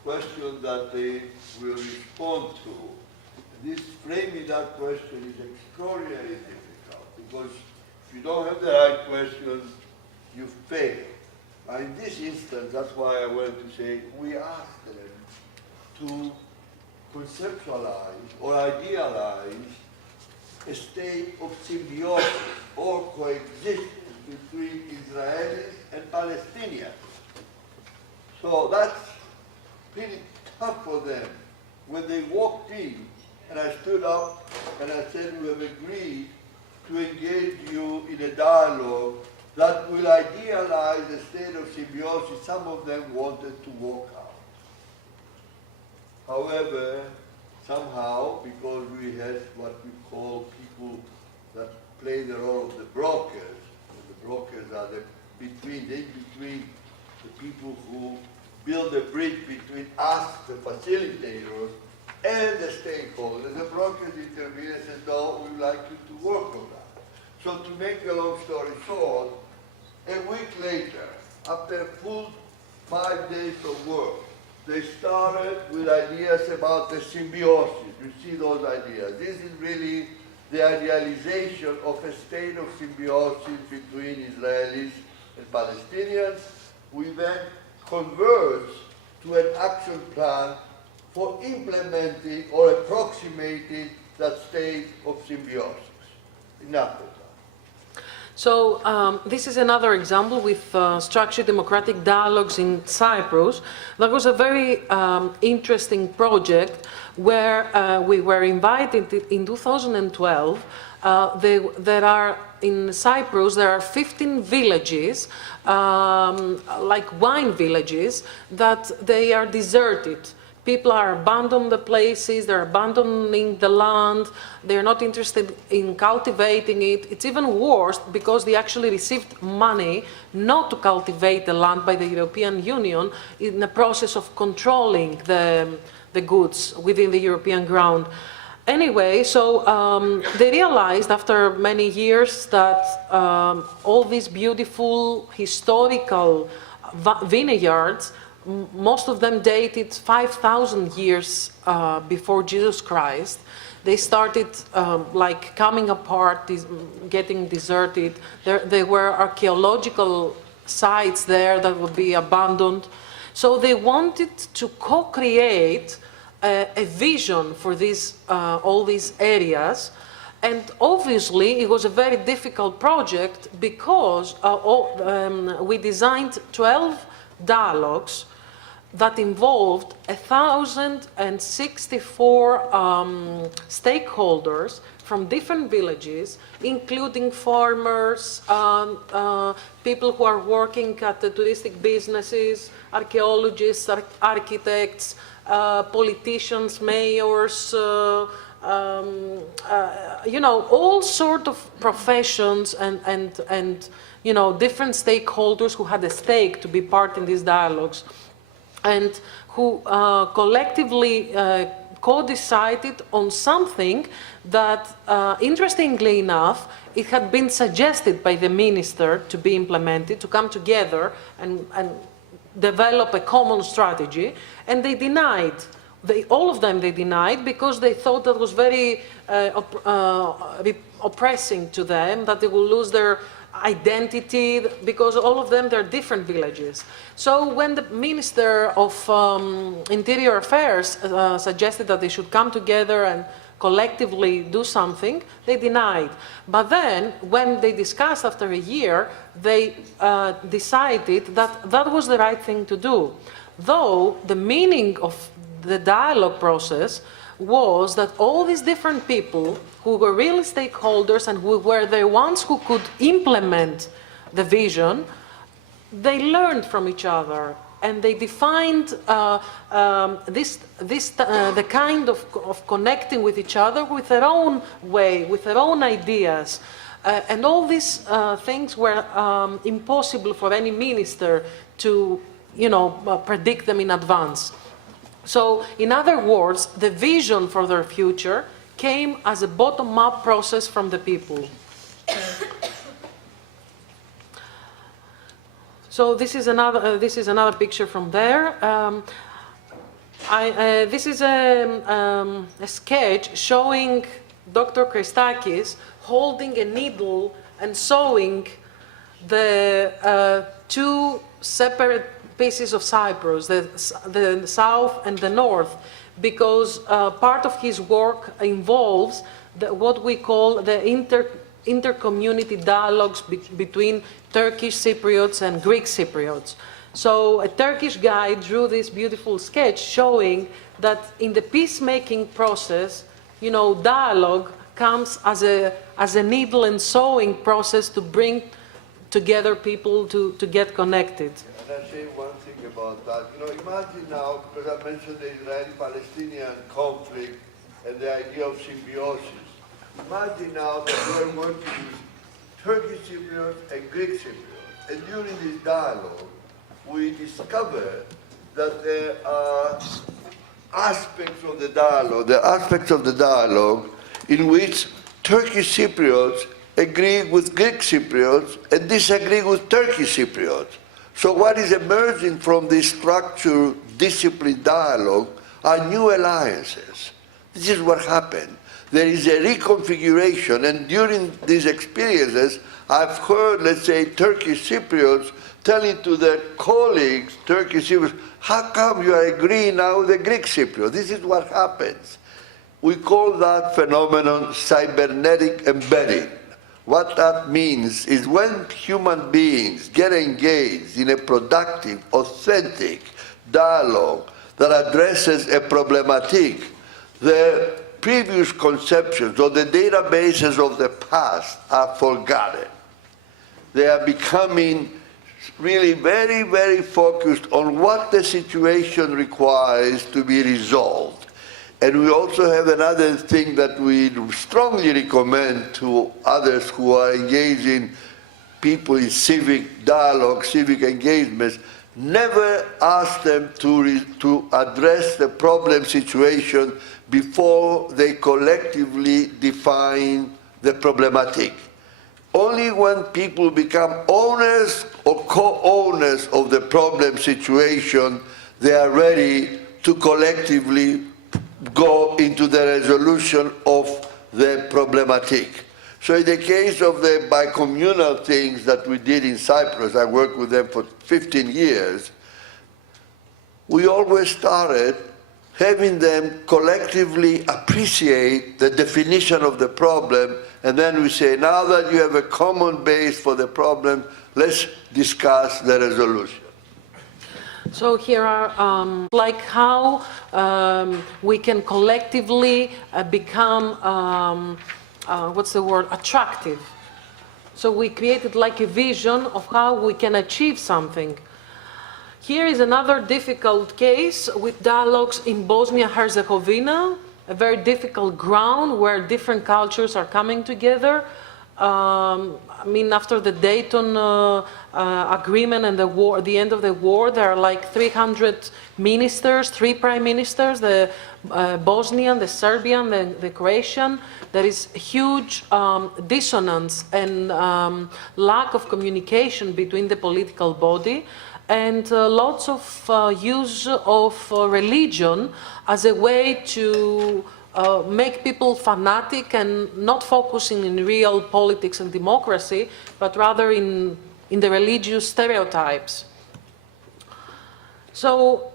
question that they will respond to. This framing that question is extraordinarily difficult because if you don't have the right question, you fail. In this instance, that's why I wanted to say we asked them to conceptualize or idealize a state of symbiosis or coexistence between Israelis and Palestinians. So that's pretty tough for them. When they walked in, and I stood up and I said, we have agreed to engage you in a dialogue that will idealize a state of symbiosis. Some of them wanted to walk out. However, somehow, because we had what we call people that play the role of the brokers, and the brokers are the in-between the people who build a bridge between us, the facilitators, and the stakeholders. The brokers intervene and said, no, we would like you to work on that. So to make a long story short, a week later, after a full 5 days of work, they started with ideas about the symbiosis. You see those ideas. This is really the idealization of a state of symbiosis between Israelis and Palestinians. We then converge to an action plan for implementing or approximating that state of symbiosis in Africa. So this is another example with structured democratic dialogues in Cyprus. That was a very interesting project where we were invited in 2012. There are, in Cyprus, there are 15 villages, like wine villages, that they are deserted. People are abandoning the places, they're abandoning the land, they're not interested in cultivating it. It's even worse because they actually received money not to cultivate the land by the European Union in the process of controlling the goods within the European ground. Anyway, so they realized after many years that all these beautiful historical vineyards, most of them dated 5,000 years before Jesus Christ. They started like coming apart, getting deserted. There were archaeological sites there that would be abandoned. So they wanted to co-create a vision for these, all these areas. And obviously, it was a very difficult project because we designed 12 dialogues that involved 1,064 stakeholders from different villages, including farmers, people who are working at the touristic businesses, archaeologists, architects, politicians, mayors, you know, all sorts of professions and you know, different stakeholders who had a stake to be part in these dialogues, and who collectively co-decided on something that, interestingly enough, it had been suggested by the minister to be implemented, to come together and develop a common strategy, and they denied. All of them they denied because they thought that was very oppressing to them, that they will lose their identity, because all of them, they're different villages. So when the Minister of Interior Affairs suggested that they should come together and collectively do something, they denied. But then, when they discussed after a year, they decided that that was the right thing to do. Though the meaning of the dialogue process was that all these different people who were really stakeholders and who were the ones who could implement the vision, they learned from each other, and they defined the kind of connecting with each other with their own way, with their own ideas. And all these things were impossible for any minister to, you know, predict them in advance. So, in other words, the vision for their future came as a bottom-up process from the people. So this is another picture from there. This is a sketch showing Dr. Christakis holding a needle and sewing the two separate pieces of Cyprus, the south and the north, because part of his work involves what we call the inter-community dialogues between Turkish Cypriots and Greek Cypriots. So a Turkish guy drew this beautiful sketch showing that in the peacemaking process, you know, dialogue comes as a needle and sewing process to bring together people to get connected. And I say one thing about that. You know, imagine now, because I mentioned the Israeli-Palestinian conflict and the idea of symbiosis. Imagine now that we're working with Turkish Cypriots and Greek Cypriots. And during this dialogue, we discovered that there are aspects of the dialogue in which Turkish Cypriots agree with Greek Cypriots and disagree with Turkish Cypriots. So what is emerging from this structured, disciplined dialogue are new alliances. This is what happened. There is a reconfiguration, and during these experiences, I've heard, let's say, Turkish Cypriots telling to their colleagues, Turkish Cypriots, how come you are agreeing now with the Greek Cypriots? This is what happens. We call that phenomenon cybernetic embedding. What that means is when human beings get engaged in a productive, authentic dialogue that addresses a problematic, their previous conceptions or the databases of the past are forgotten. They are becoming really very, very focused on what the situation requires to be resolved. And we also have another thing that we strongly recommend to others who are engaging people in civic dialogue, civic engagements. Never ask them to address the problem situation before they collectively define the problematic. Only when people become owners or co-owners of the problem situation, they are ready to collectively go into the resolution of the problematic. So in the case of the bicommunal things that we did in Cyprus, I worked with them for 15 years, we always started having them collectively appreciate the definition of the problem, and then we say, now that you have a common base for the problem, let's discuss the resolution. So here are like how we can collectively become, attractive. So we created like a vision of how we can achieve something. Here is another difficult case with dialogues in Bosnia-Herzegovina, a very difficult ground where different cultures are coming together. After the Dayton agreement and the war, the end of the war, there are like 300 ministers, 3 prime ministers, the Bosnian, the Serbian, the Croatian. There is huge dissonance and lack of communication between the political body, and lots of use of religion as a way to make people fanatic and not focusing in real politics and democracy, but rather in the religious stereotypes. So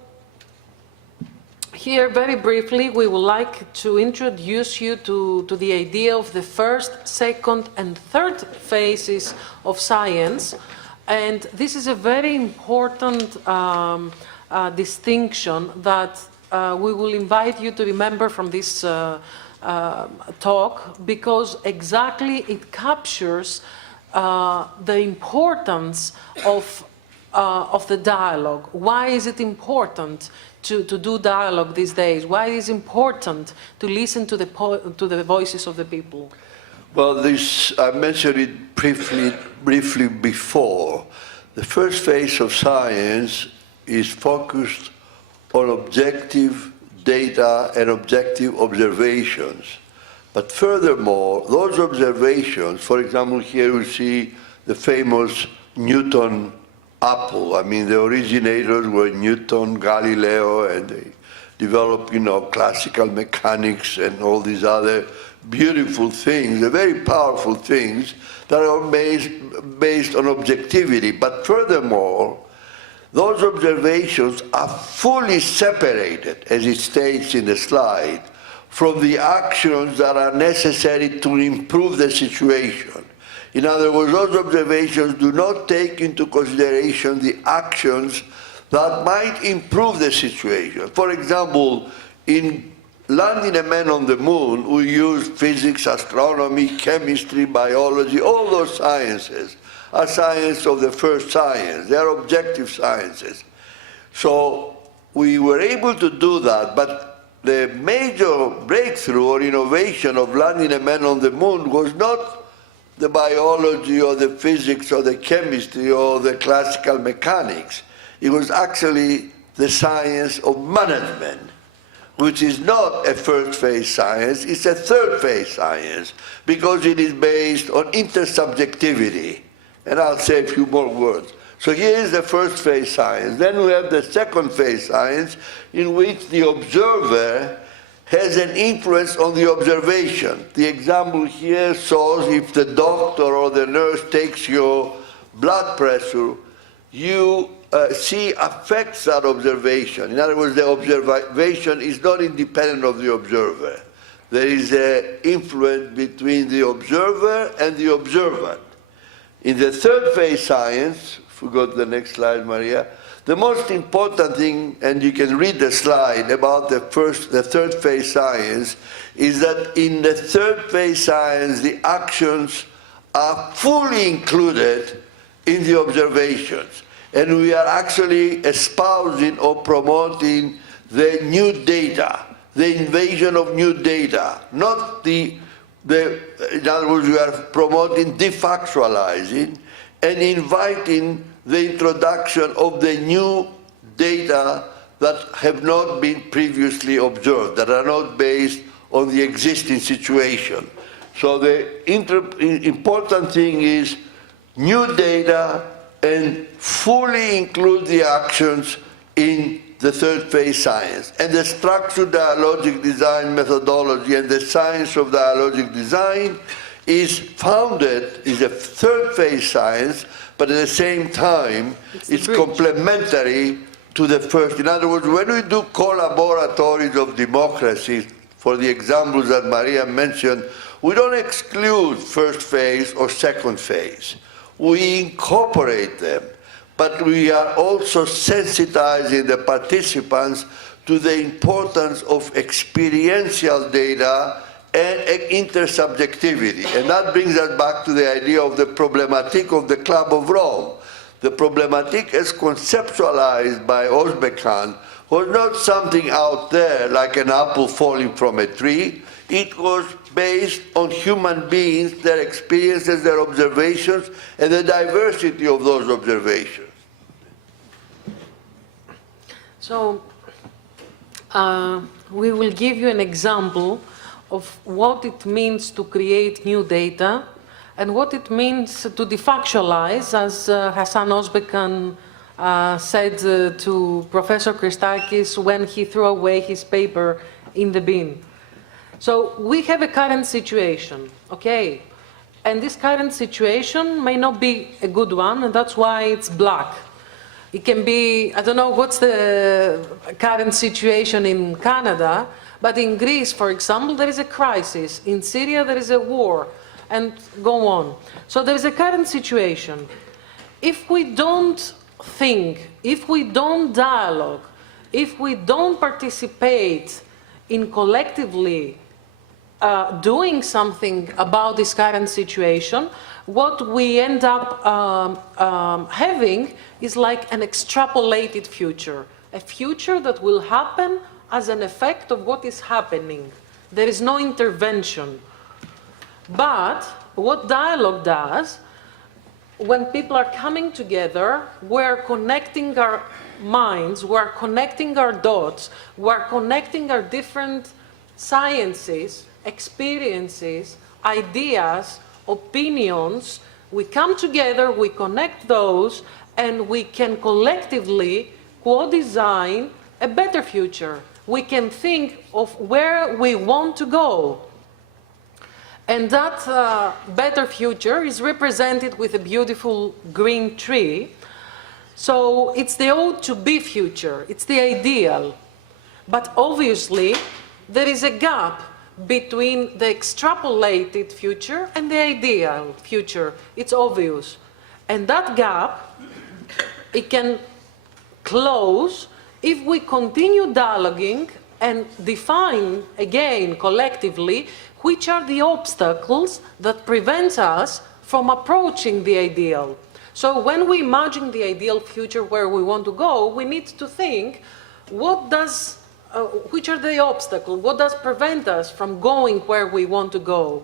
here, very briefly, we would like to introduce you to the idea of the first, second, and third phases of science. And this is a very important distinction that we will invite you to remember from this talk, because exactly it captures the importance of the dialogue. Why is it important to do dialogue these days? Why is it important to listen to the voices of the people? Well, I mentioned it briefly before. The first phase of science is focused on objective data and objective observations. But furthermore, those observations, for example, here you see the famous Newton apple. I mean, the originators were Newton, Galileo, and they developed, classical mechanics and all these other beautiful things, the very powerful things that are based on objectivity. But furthermore, those observations are fully separated, as it states in the slide, from the actions that are necessary to improve the situation. In other words, those observations do not take into consideration the actions that might improve the situation. For example, in landing a man on the moon, we use physics, astronomy, chemistry, biology, all those sciences are science of the first science. They are objective sciences. So we were able to do that, but the major breakthrough or innovation of landing a man on the moon was not the biology or the physics or the chemistry or the classical mechanics. It was actually the science of management, which is not a first phase science, it's a third phase science, because it is based on intersubjectivity. And I'll say a few more words. So here is the first phase science. Then we have the second phase science, in which the observer has an influence on the observation. The example here shows if the doctor or the nurse takes your blood pressure, you see affects that observation. In other words, the observation is not independent of the observer. There is an influence between the observer and the observant. In the third phase science, if we go to the next slide, Maria, the most important thing, and you can read the slide about the third phase science, is that in the third phase science, the actions are fully included in the observations. And we are actually espousing or promoting the new data, the invasion of new data, not in other words, we are promoting defactualizing and inviting the introduction of the new data that have not been previously observed, that are not based on the existing situation. So the important thing is new data and fully include the actions in the third phase science. And the structured dialogic design methodology and the science of dialogic design is a third phase science, but at the same time, it's complementary to the first. In other words, when we do collaboratories of democracy, for the examples that Maria mentioned, we don't exclude first phase or second phase. We incorporate them, but we are also sensitizing the participants to the importance of experiential data and intersubjectivity. And that brings us back to the idea of the problematique of the Club of Rome. The problematique as conceptualized by Özbekan was not something out there like an apple falling from a tree. It was based on human beings, their experiences, their observations, and the diversity of those observations. So, we will give you an example of what it means to create new data and what it means to defactualize, as Hasan Özbekan said to Professor Christakis when he threw away his paper in the bin. So we have a current situation, okay? And this current situation may not be a good one, and that's why it's black. It can be, I don't know what's the current situation in Canada, but in Greece, for example, there is a crisis. In Syria, there is a war, and go on. So there is a current situation. If we don't think, if we don't dialogue, if we don't participate in collectively doing something about this current situation, what we end up having is like an extrapolated future, a future that will happen as an effect of what is happening. There is no intervention. But what dialogue does, when people are coming together, we're connecting our minds, we're connecting our dots, we're connecting our different sciences, experiences, ideas, opinions. We come together, we connect those, and we can collectively co-design a better future. We can think of where we want to go. And that better future is represented with a beautiful green tree. So it's the ought to be future, it's the ideal. But obviously, there is a gap between the extrapolated future and the ideal future. It's obvious. And that gap, it can close if we continue dialoguing and define again collectively which are the obstacles that prevent us from approaching the ideal. So when we imagine the ideal future where we want to go, we need to think, which are the obstacles? What does prevent us from going where we want to go?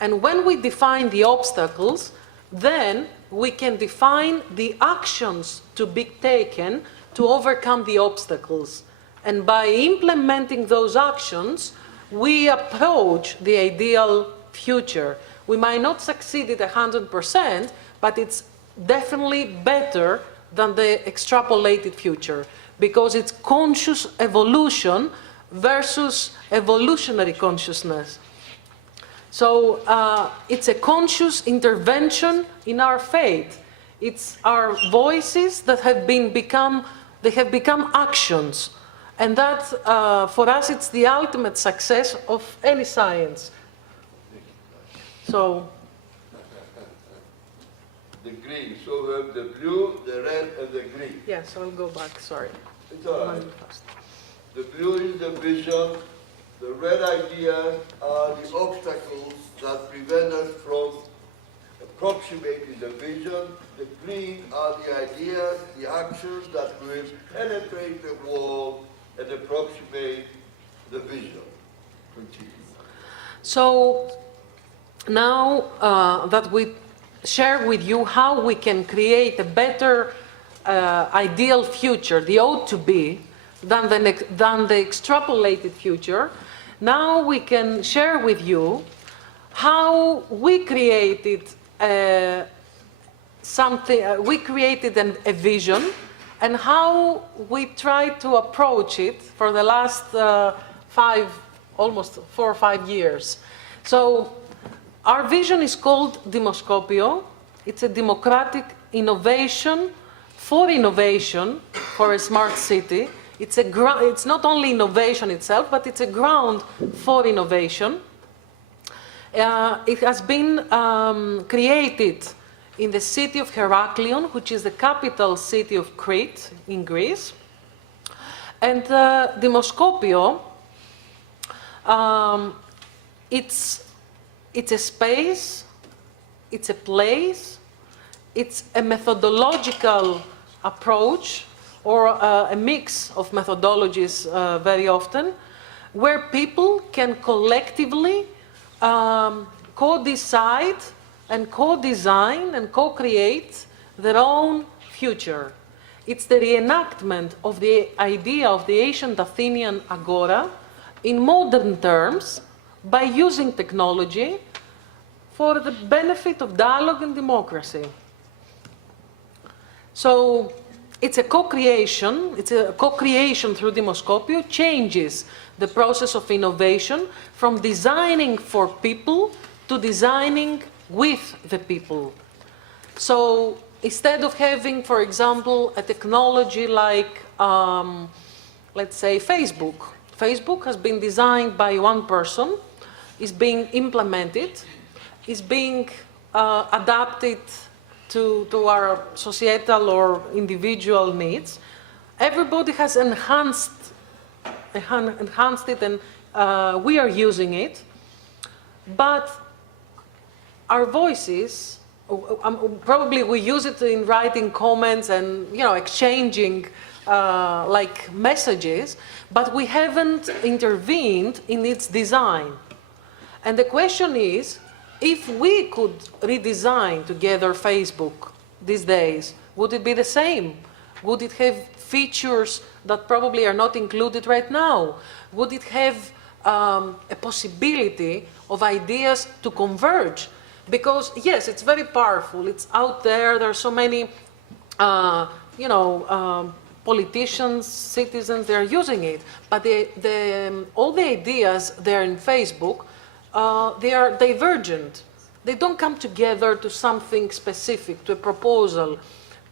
And when we define the obstacles, then we can define the actions to be taken to overcome the obstacles. And by implementing those actions, we approach the ideal future. We might not succeed at 100%, but it's definitely better than the extrapolated future, because it's conscious evolution versus evolutionary consciousness. So it's a conscious intervention in our fate. It's our voices that have become actions. And that, for us, it's the ultimate success of any science. So. The green, so we have the blue, the red, and the green. Yes, I'll go back, sorry. It's all right. The blue is the vision, the red ideas are the obstacles that prevent us from approximating the vision, the green are the ideas, the actions that will penetrate the wall and approximate the vision. Continue. So now that we share with you how we can create a better ideal future, the ought to be, than the extrapolated future, now we can share with you how we created we created a vision, and how we tried to approach it for the last almost 4 or 5 years. So our vision is called Démoscopio. It's a democratic innovation for innovation, for a smart city. It's not only innovation itself, but it's a ground for innovation. It has been created in the city of Heraklion, which is the capital city of Crete in Greece. And Démoscopio, it's a space, it's a place, it's a methodological approach, or a mix of methodologies very often, where people can collectively co-decide and co-design and co-create their own future. It's the reenactment of the idea of the ancient Athenian agora in modern terms by using technology for the benefit of dialogue and democracy. So it's a co-creation through Démoscopio, changes the process of innovation from designing for people to designing with the people. So instead of having, for example, a technology like, let's say, Facebook. Facebook has been designed by one person, is being implemented, is being adapted to our societal or individual needs. Everybody has enhanced it, and we are using it. But our voices, probably we use it in writing comments and exchanging like messages, but we haven't intervened in its design. And the question is, if we could redesign together Facebook these days, would it be the same? Would it have features that probably are not included right now? Would it have a possibility of ideas to converge? Because yes, it's very powerful. It's out there. There are so many, politicians, citizens. They are using it. But all the ideas there in Facebook, they are divergent. They don't come together to something specific, to a proposal,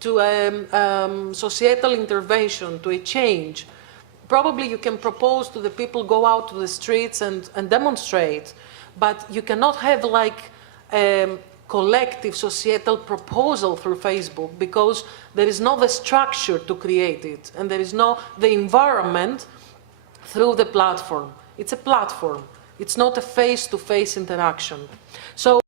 to a societal intervention, to a change. Probably you can propose to the people, go out to the streets and demonstrate, but you cannot have like a collective societal proposal through Facebook, because there is no the structure to create it, and there is no the environment through the platform. It's a platform. It's not a face-to-face interaction. So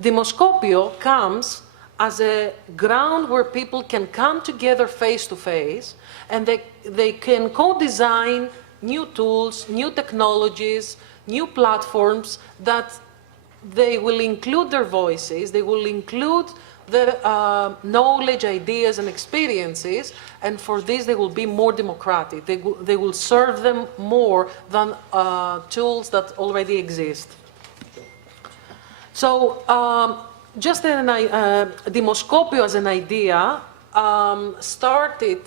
Démoscopio comes as a ground where people can come together face-to-face, and they can co-design new tools, new technologies, new platforms that they will include their voices, they will include their knowledge, ideas, and experiences, and for this they will be more democratic. They will serve them more than tools that already exist. So just Démoscopio as an idea started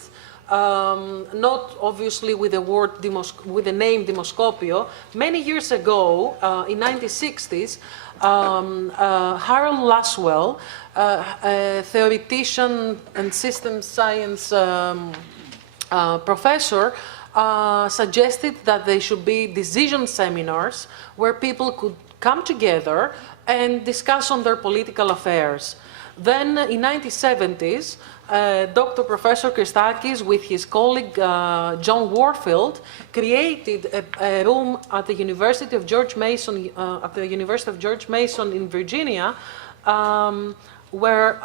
not obviously with the name Démoscopio. Many years ago, in 1960s, Harold Laswell, a theoretician and systems science professor, suggested that there should be decision seminars where people could come together and discuss on their political affairs. Then in 1970s, Dr. Professor Christakis, with his colleague John Warfield, created a room at the University of George Mason, in Virginia, where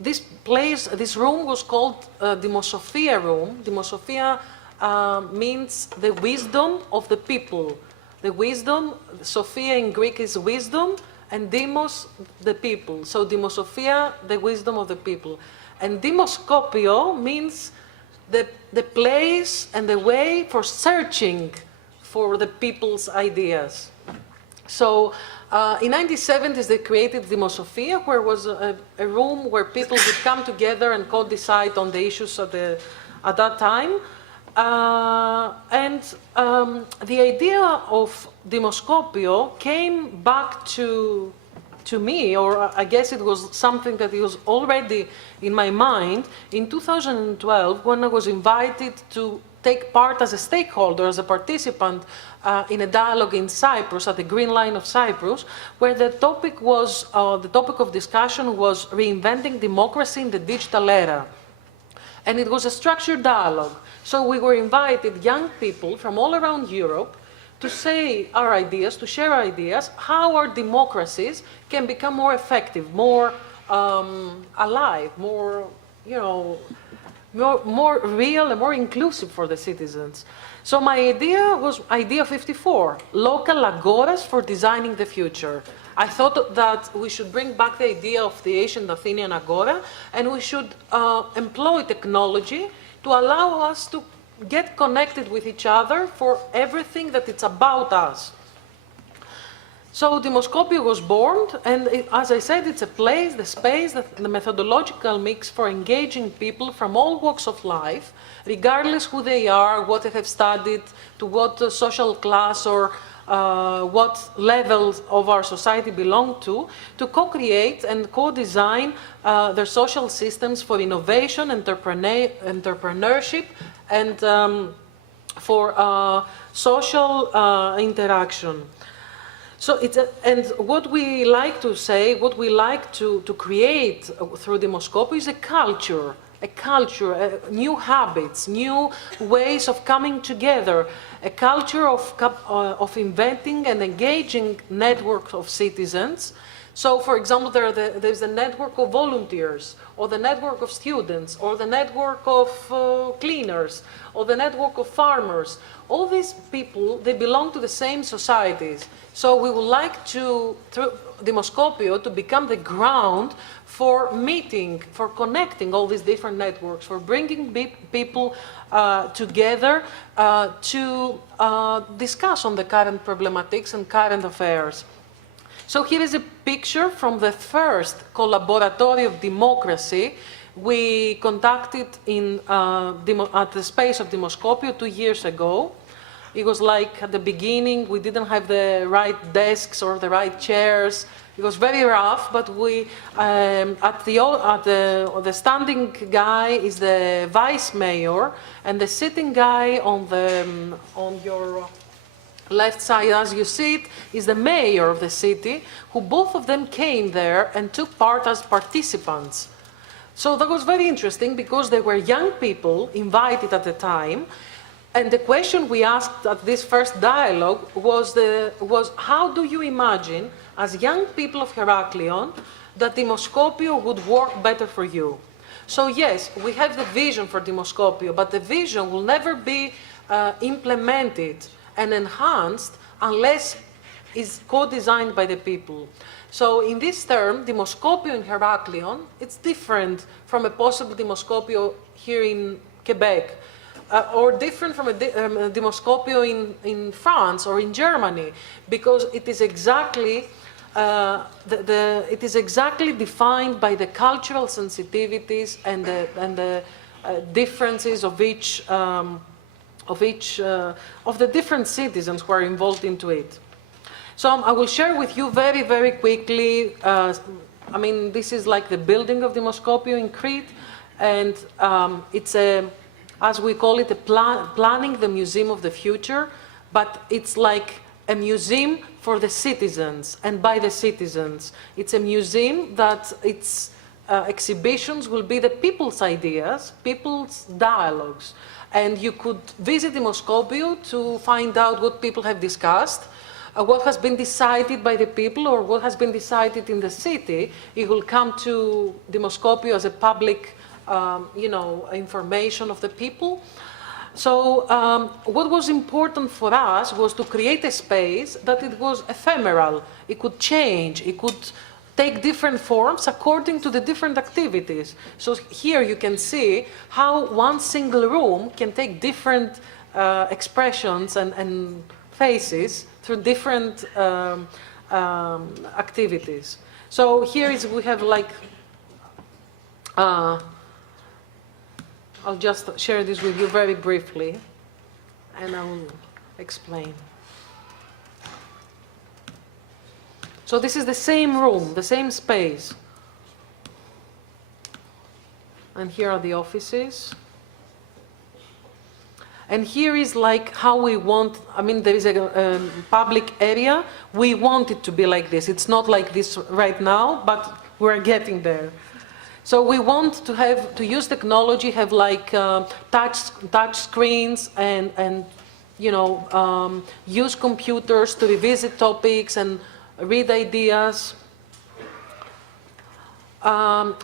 this room was called Demosophia room. Demosophia means the wisdom of the people. The wisdom, Sophia in Greek is wisdom, and demos, the people. So Demosophia, the wisdom of the people. And Démoscopio means the place and the way for searching for the people's ideas. So in 1970s, they created Demosophia, where was a room where people would come together and co-decide on the issues at that time. The idea of Démoscopio came back to to me, or I guess it was something that was already in my mind, in 2012, when I was invited to take part as a stakeholder, as a participant in a dialogue in Cyprus, at the Green Line of Cyprus, where the topic of discussion was reinventing democracy in the digital era. And it was a structured dialogue. So we were invited, young people from all around Europe, to say our ideas, to share ideas, how our democracies can become more effective, more alive, more, more real and more inclusive for the citizens. So my idea was Idea 54, local agoras for designing the future. I thought that we should bring back the idea of the ancient Athenian agora, and we should employ technology to allow us to get connected with each other for everything that it's about us. So Démoscopio was born, and as I said, it's a place, the space, the methodological mix for engaging people from all walks of life, regardless who they are, what they have studied, to what social class or what levels of our society belong to co-create and co-design their social systems for innovation, entrepreneurship, and for social interaction. So and what we like to say, what we like to create through Démoscopio is a culture, new habits, new ways of coming together, a culture of inventing and engaging networks of citizens. So, for example, there's a network of volunteers, or the network of students, or the network of cleaners, or the network of farmers. All these people, they belong to the same societies. So we would like to, through Démoscopio, to become the ground for meeting, for connecting all these different networks, for bringing people together to discuss on the current problematics and current affairs. So here is a picture from the first Collaboratory of Democracy we conducted at the space of Démoscopio 2 years ago. It was like at the beginning, we didn't have the right desks or the right chairs. It was very rough, but we, the standing guy is the vice mayor, and the sitting guy on your left side, as you see it, is the mayor of the city, who both of them came there and took part as participants. So that was very interesting because they were young people invited at the time. And the question we asked at this first dialogue was how do you imagine, as young people of Heraklion, that Démoscopio would work better for you? So yes, we have the vision for Démoscopio, but the vision will never be implemented and enhanced unless it's co-designed by the people. So in this term, Démoscopio in Heraklion, it's different from a possible Démoscopio here in Quebec, or different from a Démoscopio in France or in Germany, because it is exactly defined by the cultural sensitivities and the differences of the different citizens who are involved into it. So I will share with you very, very quickly. I mean, this is like the building of Démoscopio in Crete, and it's as we call it, planning the museum of the future, but it's like a museum for the citizens and by the citizens. It's a museum that its exhibitions will be the people's ideas, people's dialogues. And you could visit Démoscopio to find out what people have discussed, what has been decided by the people or what has been decided in the city. It will come to Démoscopio as a public information of the people. So what was important for us was to create a space that it was ephemeral. It could change. It could take different forms according to the different activities. So here you can see how one single room can take different expressions and faces through different activities. So here we have like, I'll just share this with you very briefly, and I will explain. So So this is the same room, the same space. And here are the offices. And here is like how we want, I mean, there is a public area. We want it to be like this. It's not like this right now, but we're getting there. So we want to use technology, have like touch screens and you know, use computers to revisit topics and read ideas.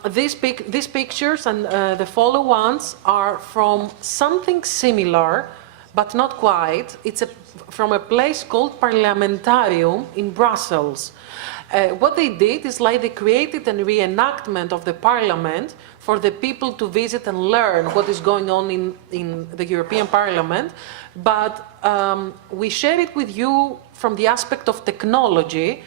These pictures and the follow ones are from something similar, but not quite. It's from a place called Parliamentarium in Brussels. What they did is like they created a reenactment of the parliament for the people to visit and learn what is going on in the European Parliament. But we share it with you from the aspect of technology,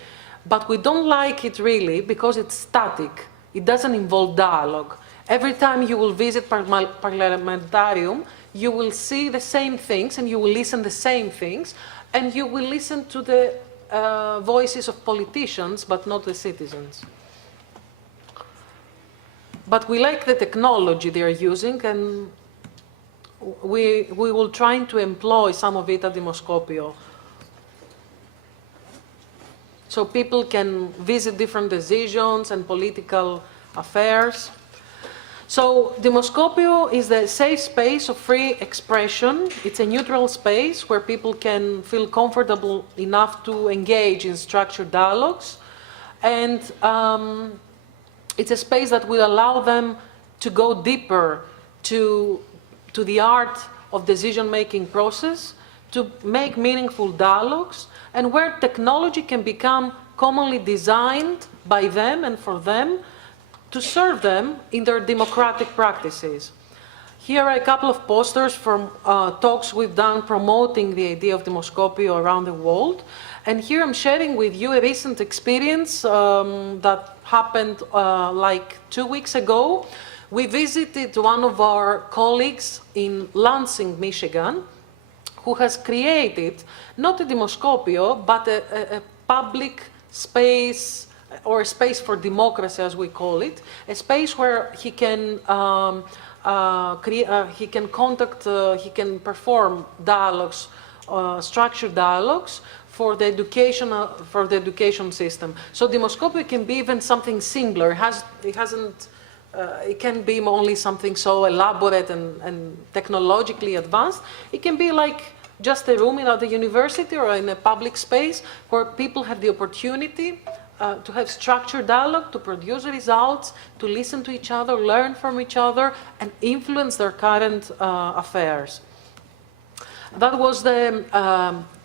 but we don't like it really because it's static. It doesn't involve dialogue. Every time you will visit Parliamentarium, you will see the same things and you will listen the same things and you will listen to the voices of politicians, but not the citizens. But we like the technology they are using and we will try to employ some of it at Démoscopio. So people can visit different decisions and political affairs. So Démoscopio is the safe space of free expression. It's a neutral space where people can feel comfortable enough to engage in structured dialogues. And it's a space that will allow them to go deeper to the art of decision-making process, to make meaningful dialogues, and where technology can become commonly designed by them and for them to serve them in their democratic practices. Here are a couple of posters from talks we've done promoting the idea of Démoscopio around the world. And here I'm sharing with you a recent experience that happened like 2 weeks ago. We visited one of our colleagues in Lansing, Michigan, who has created not a Démoscopio, but a public space, or a space for democracy, as we call it, a space where he can he can perform dialogues, structured dialogues for the education system. So Démoscopio can be even something simpler. It can be only something so elaborate and technologically advanced. It can be like just a room at the university or in a public space where people have the opportunity to have structured dialogue, to produce results, to listen to each other, learn from each other, and influence their current affairs. That was the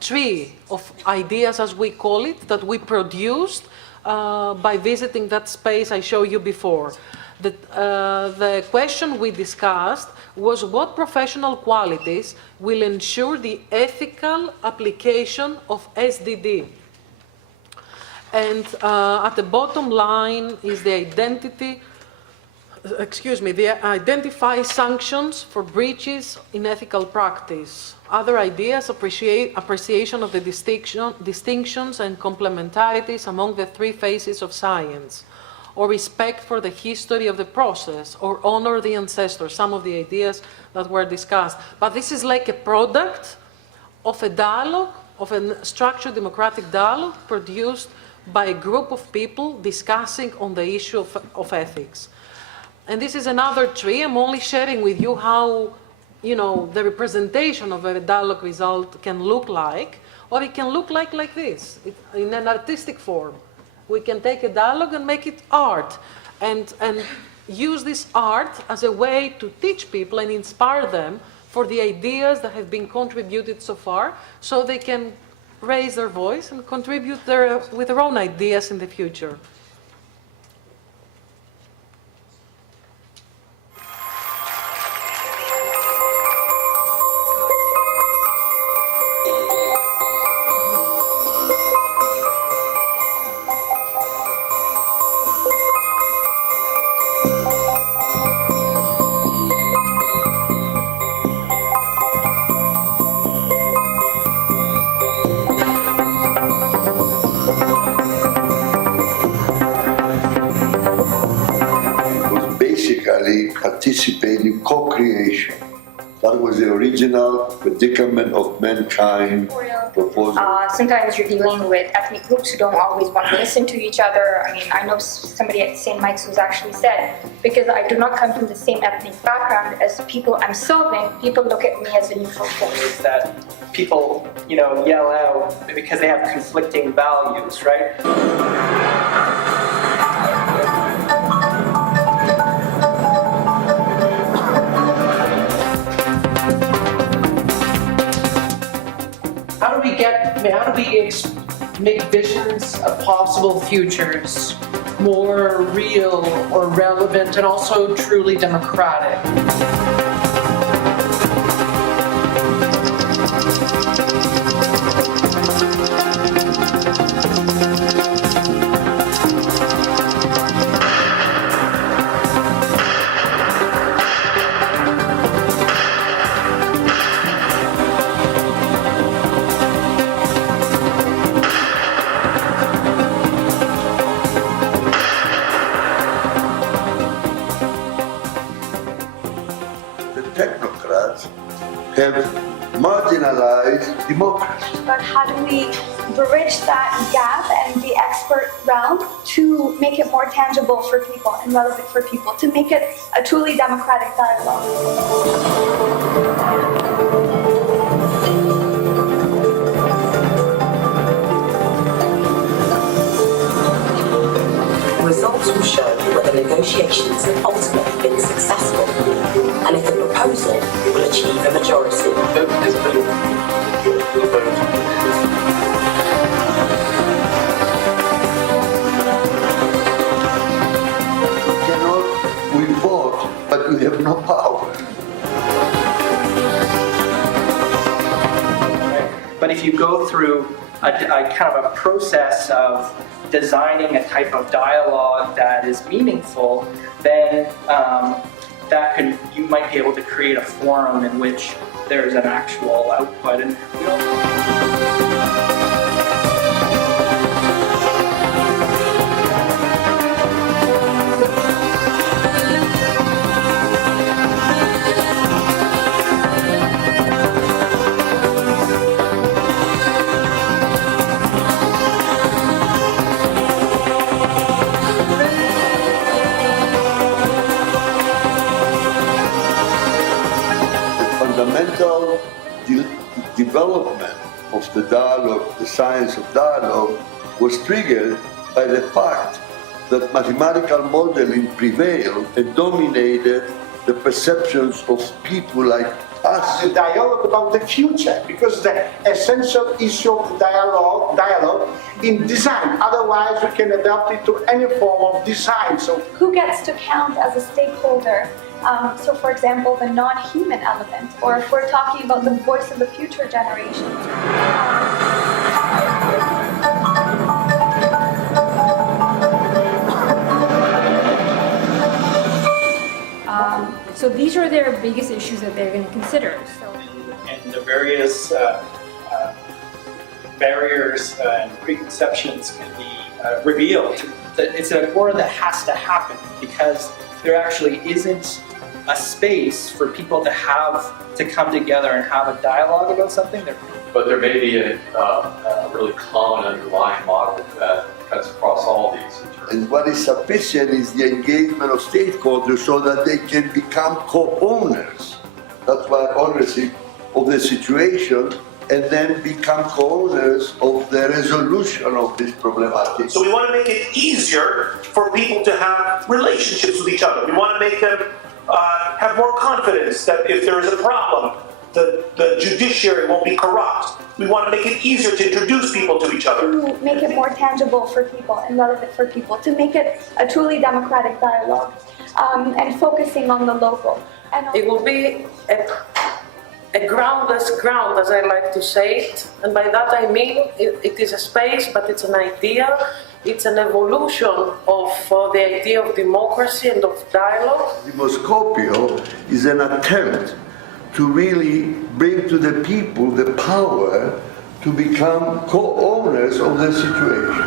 tree of ideas, as we call it, that we produced by visiting that space I showed you before. The question we discussed was what professional qualities will ensure the ethical application of SDD. And at the bottom line is the identify sanctions for breaches in ethical practice. Other ideas, appreciation of the distinctions and complementarities among the three phases of science, or respect for the history of the process, or honor the ancestors, some of the ideas that were discussed. But this is like a product of a dialogue, of a structured democratic dialogue produced by a group of people discussing on the issue of ethics. And this is another tree. I'm only sharing with you how, you know, the representation of a dialogue result can look like, or it can look like this, in an artistic form. We can take a dialogue and make it art, and use this art as a way to teach people and inspire them for the ideas that have been contributed so far, so they can raise their voice and contribute with their own ideas in the future. participate in co-creation. That was the original predicament of mankind proposal. Sometimes you're dealing with ethnic groups who don't always want to listen to each other. I mean, I know somebody at St. Mike's who's actually said, because I do not come from the same ethnic background as people I'm serving, people look at me as a neutral force. That people, yell out because they have conflicting values, right? How do we make visions of possible futures more real or relevant and also truly democratic? Technocrats have marginalized democracy. But how do we bridge that gap and the expert realm to make it more tangible for people and relevant for people, to make it a truly democratic dialogue? Results will show whether negotiations have ultimately been successful and if the proposal will achieve a majority. We vote, but we have no power. But if you go through a kind of a process of designing a type of dialogue that is meaningful, then you might be able to create a forum in which there's an actual output. And fundamental development of the dialogue, the science of dialogue, was triggered by the fact that mathematical modeling prevailed and dominated the perceptions of people like us. The dialogue about the future, because the essential issue of the dialogue in design. Otherwise, we can adapt it to any form of design. So, who gets to count as a stakeholder? So, for example, the non-human element, or if we're talking about the voice of the future generations. So these are their biggest issues that they're going to consider. And the various barriers and preconceptions can be revealed. It's an agora that has to happen because there actually isn't a space for people to come together and have a dialogue about something. But there may be a really common underlying model that cuts across all these. And what is sufficient is the engagement of stakeholders so that they can become co-owners. That's why ownership of the situation, and then become co-owners of the resolution of this problematic. So we want to make it easier for people to have relationships with each other. We want to make them have more confidence that if there is a problem, the judiciary won't be corrupt. We want to make it easier to introduce people to each other. To make it more tangible for people and relevant for people, to make it a truly democratic dialogue, and focusing on the local. It will be a groundless ground, as I like to say it, and by that I mean it is a space, but it's an idea. It's an evolution of the idea of democracy and of dialogue. Démoscopio is an attempt to really bring to the people the power to become co-owners of the situation.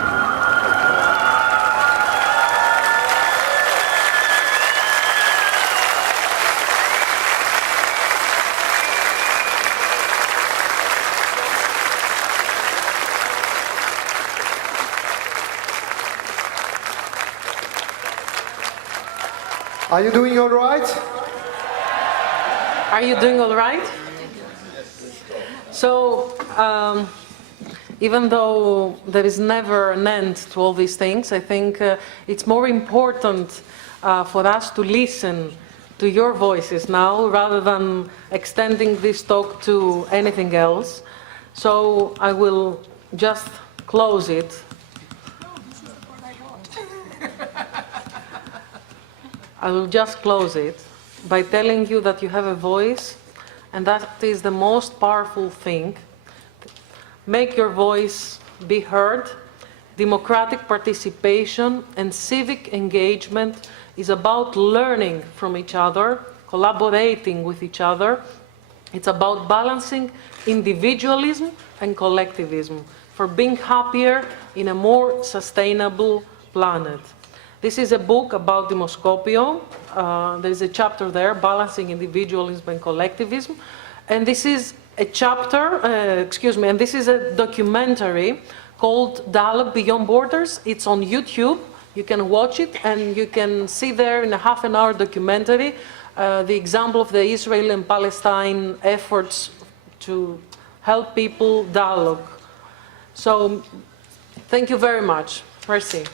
Are you doing all right? Are you doing all right? So, even though there is never an end to all these things, I think it's more important for us to listen to your voices now rather than extending this talk to anything else. So I will just close it. I will just close it by telling you that you have a voice, and that is the most powerful thing. Make your voice be heard. Democratic participation and civic engagement is about learning from each other, collaborating with each other. It's about balancing individualism and collectivism for being happier in a more sustainable planet. This is a book about Démoscopio. There's a chapter there, Balancing Individualism and Collectivism. And this is a chapter, and this is a documentary called Dialogue Beyond Borders. It's on YouTube. You can watch it, and you can see there in a half-an-hour documentary the example of the Israel and Palestine efforts to help people dialogue. So, thank you very much. Merci.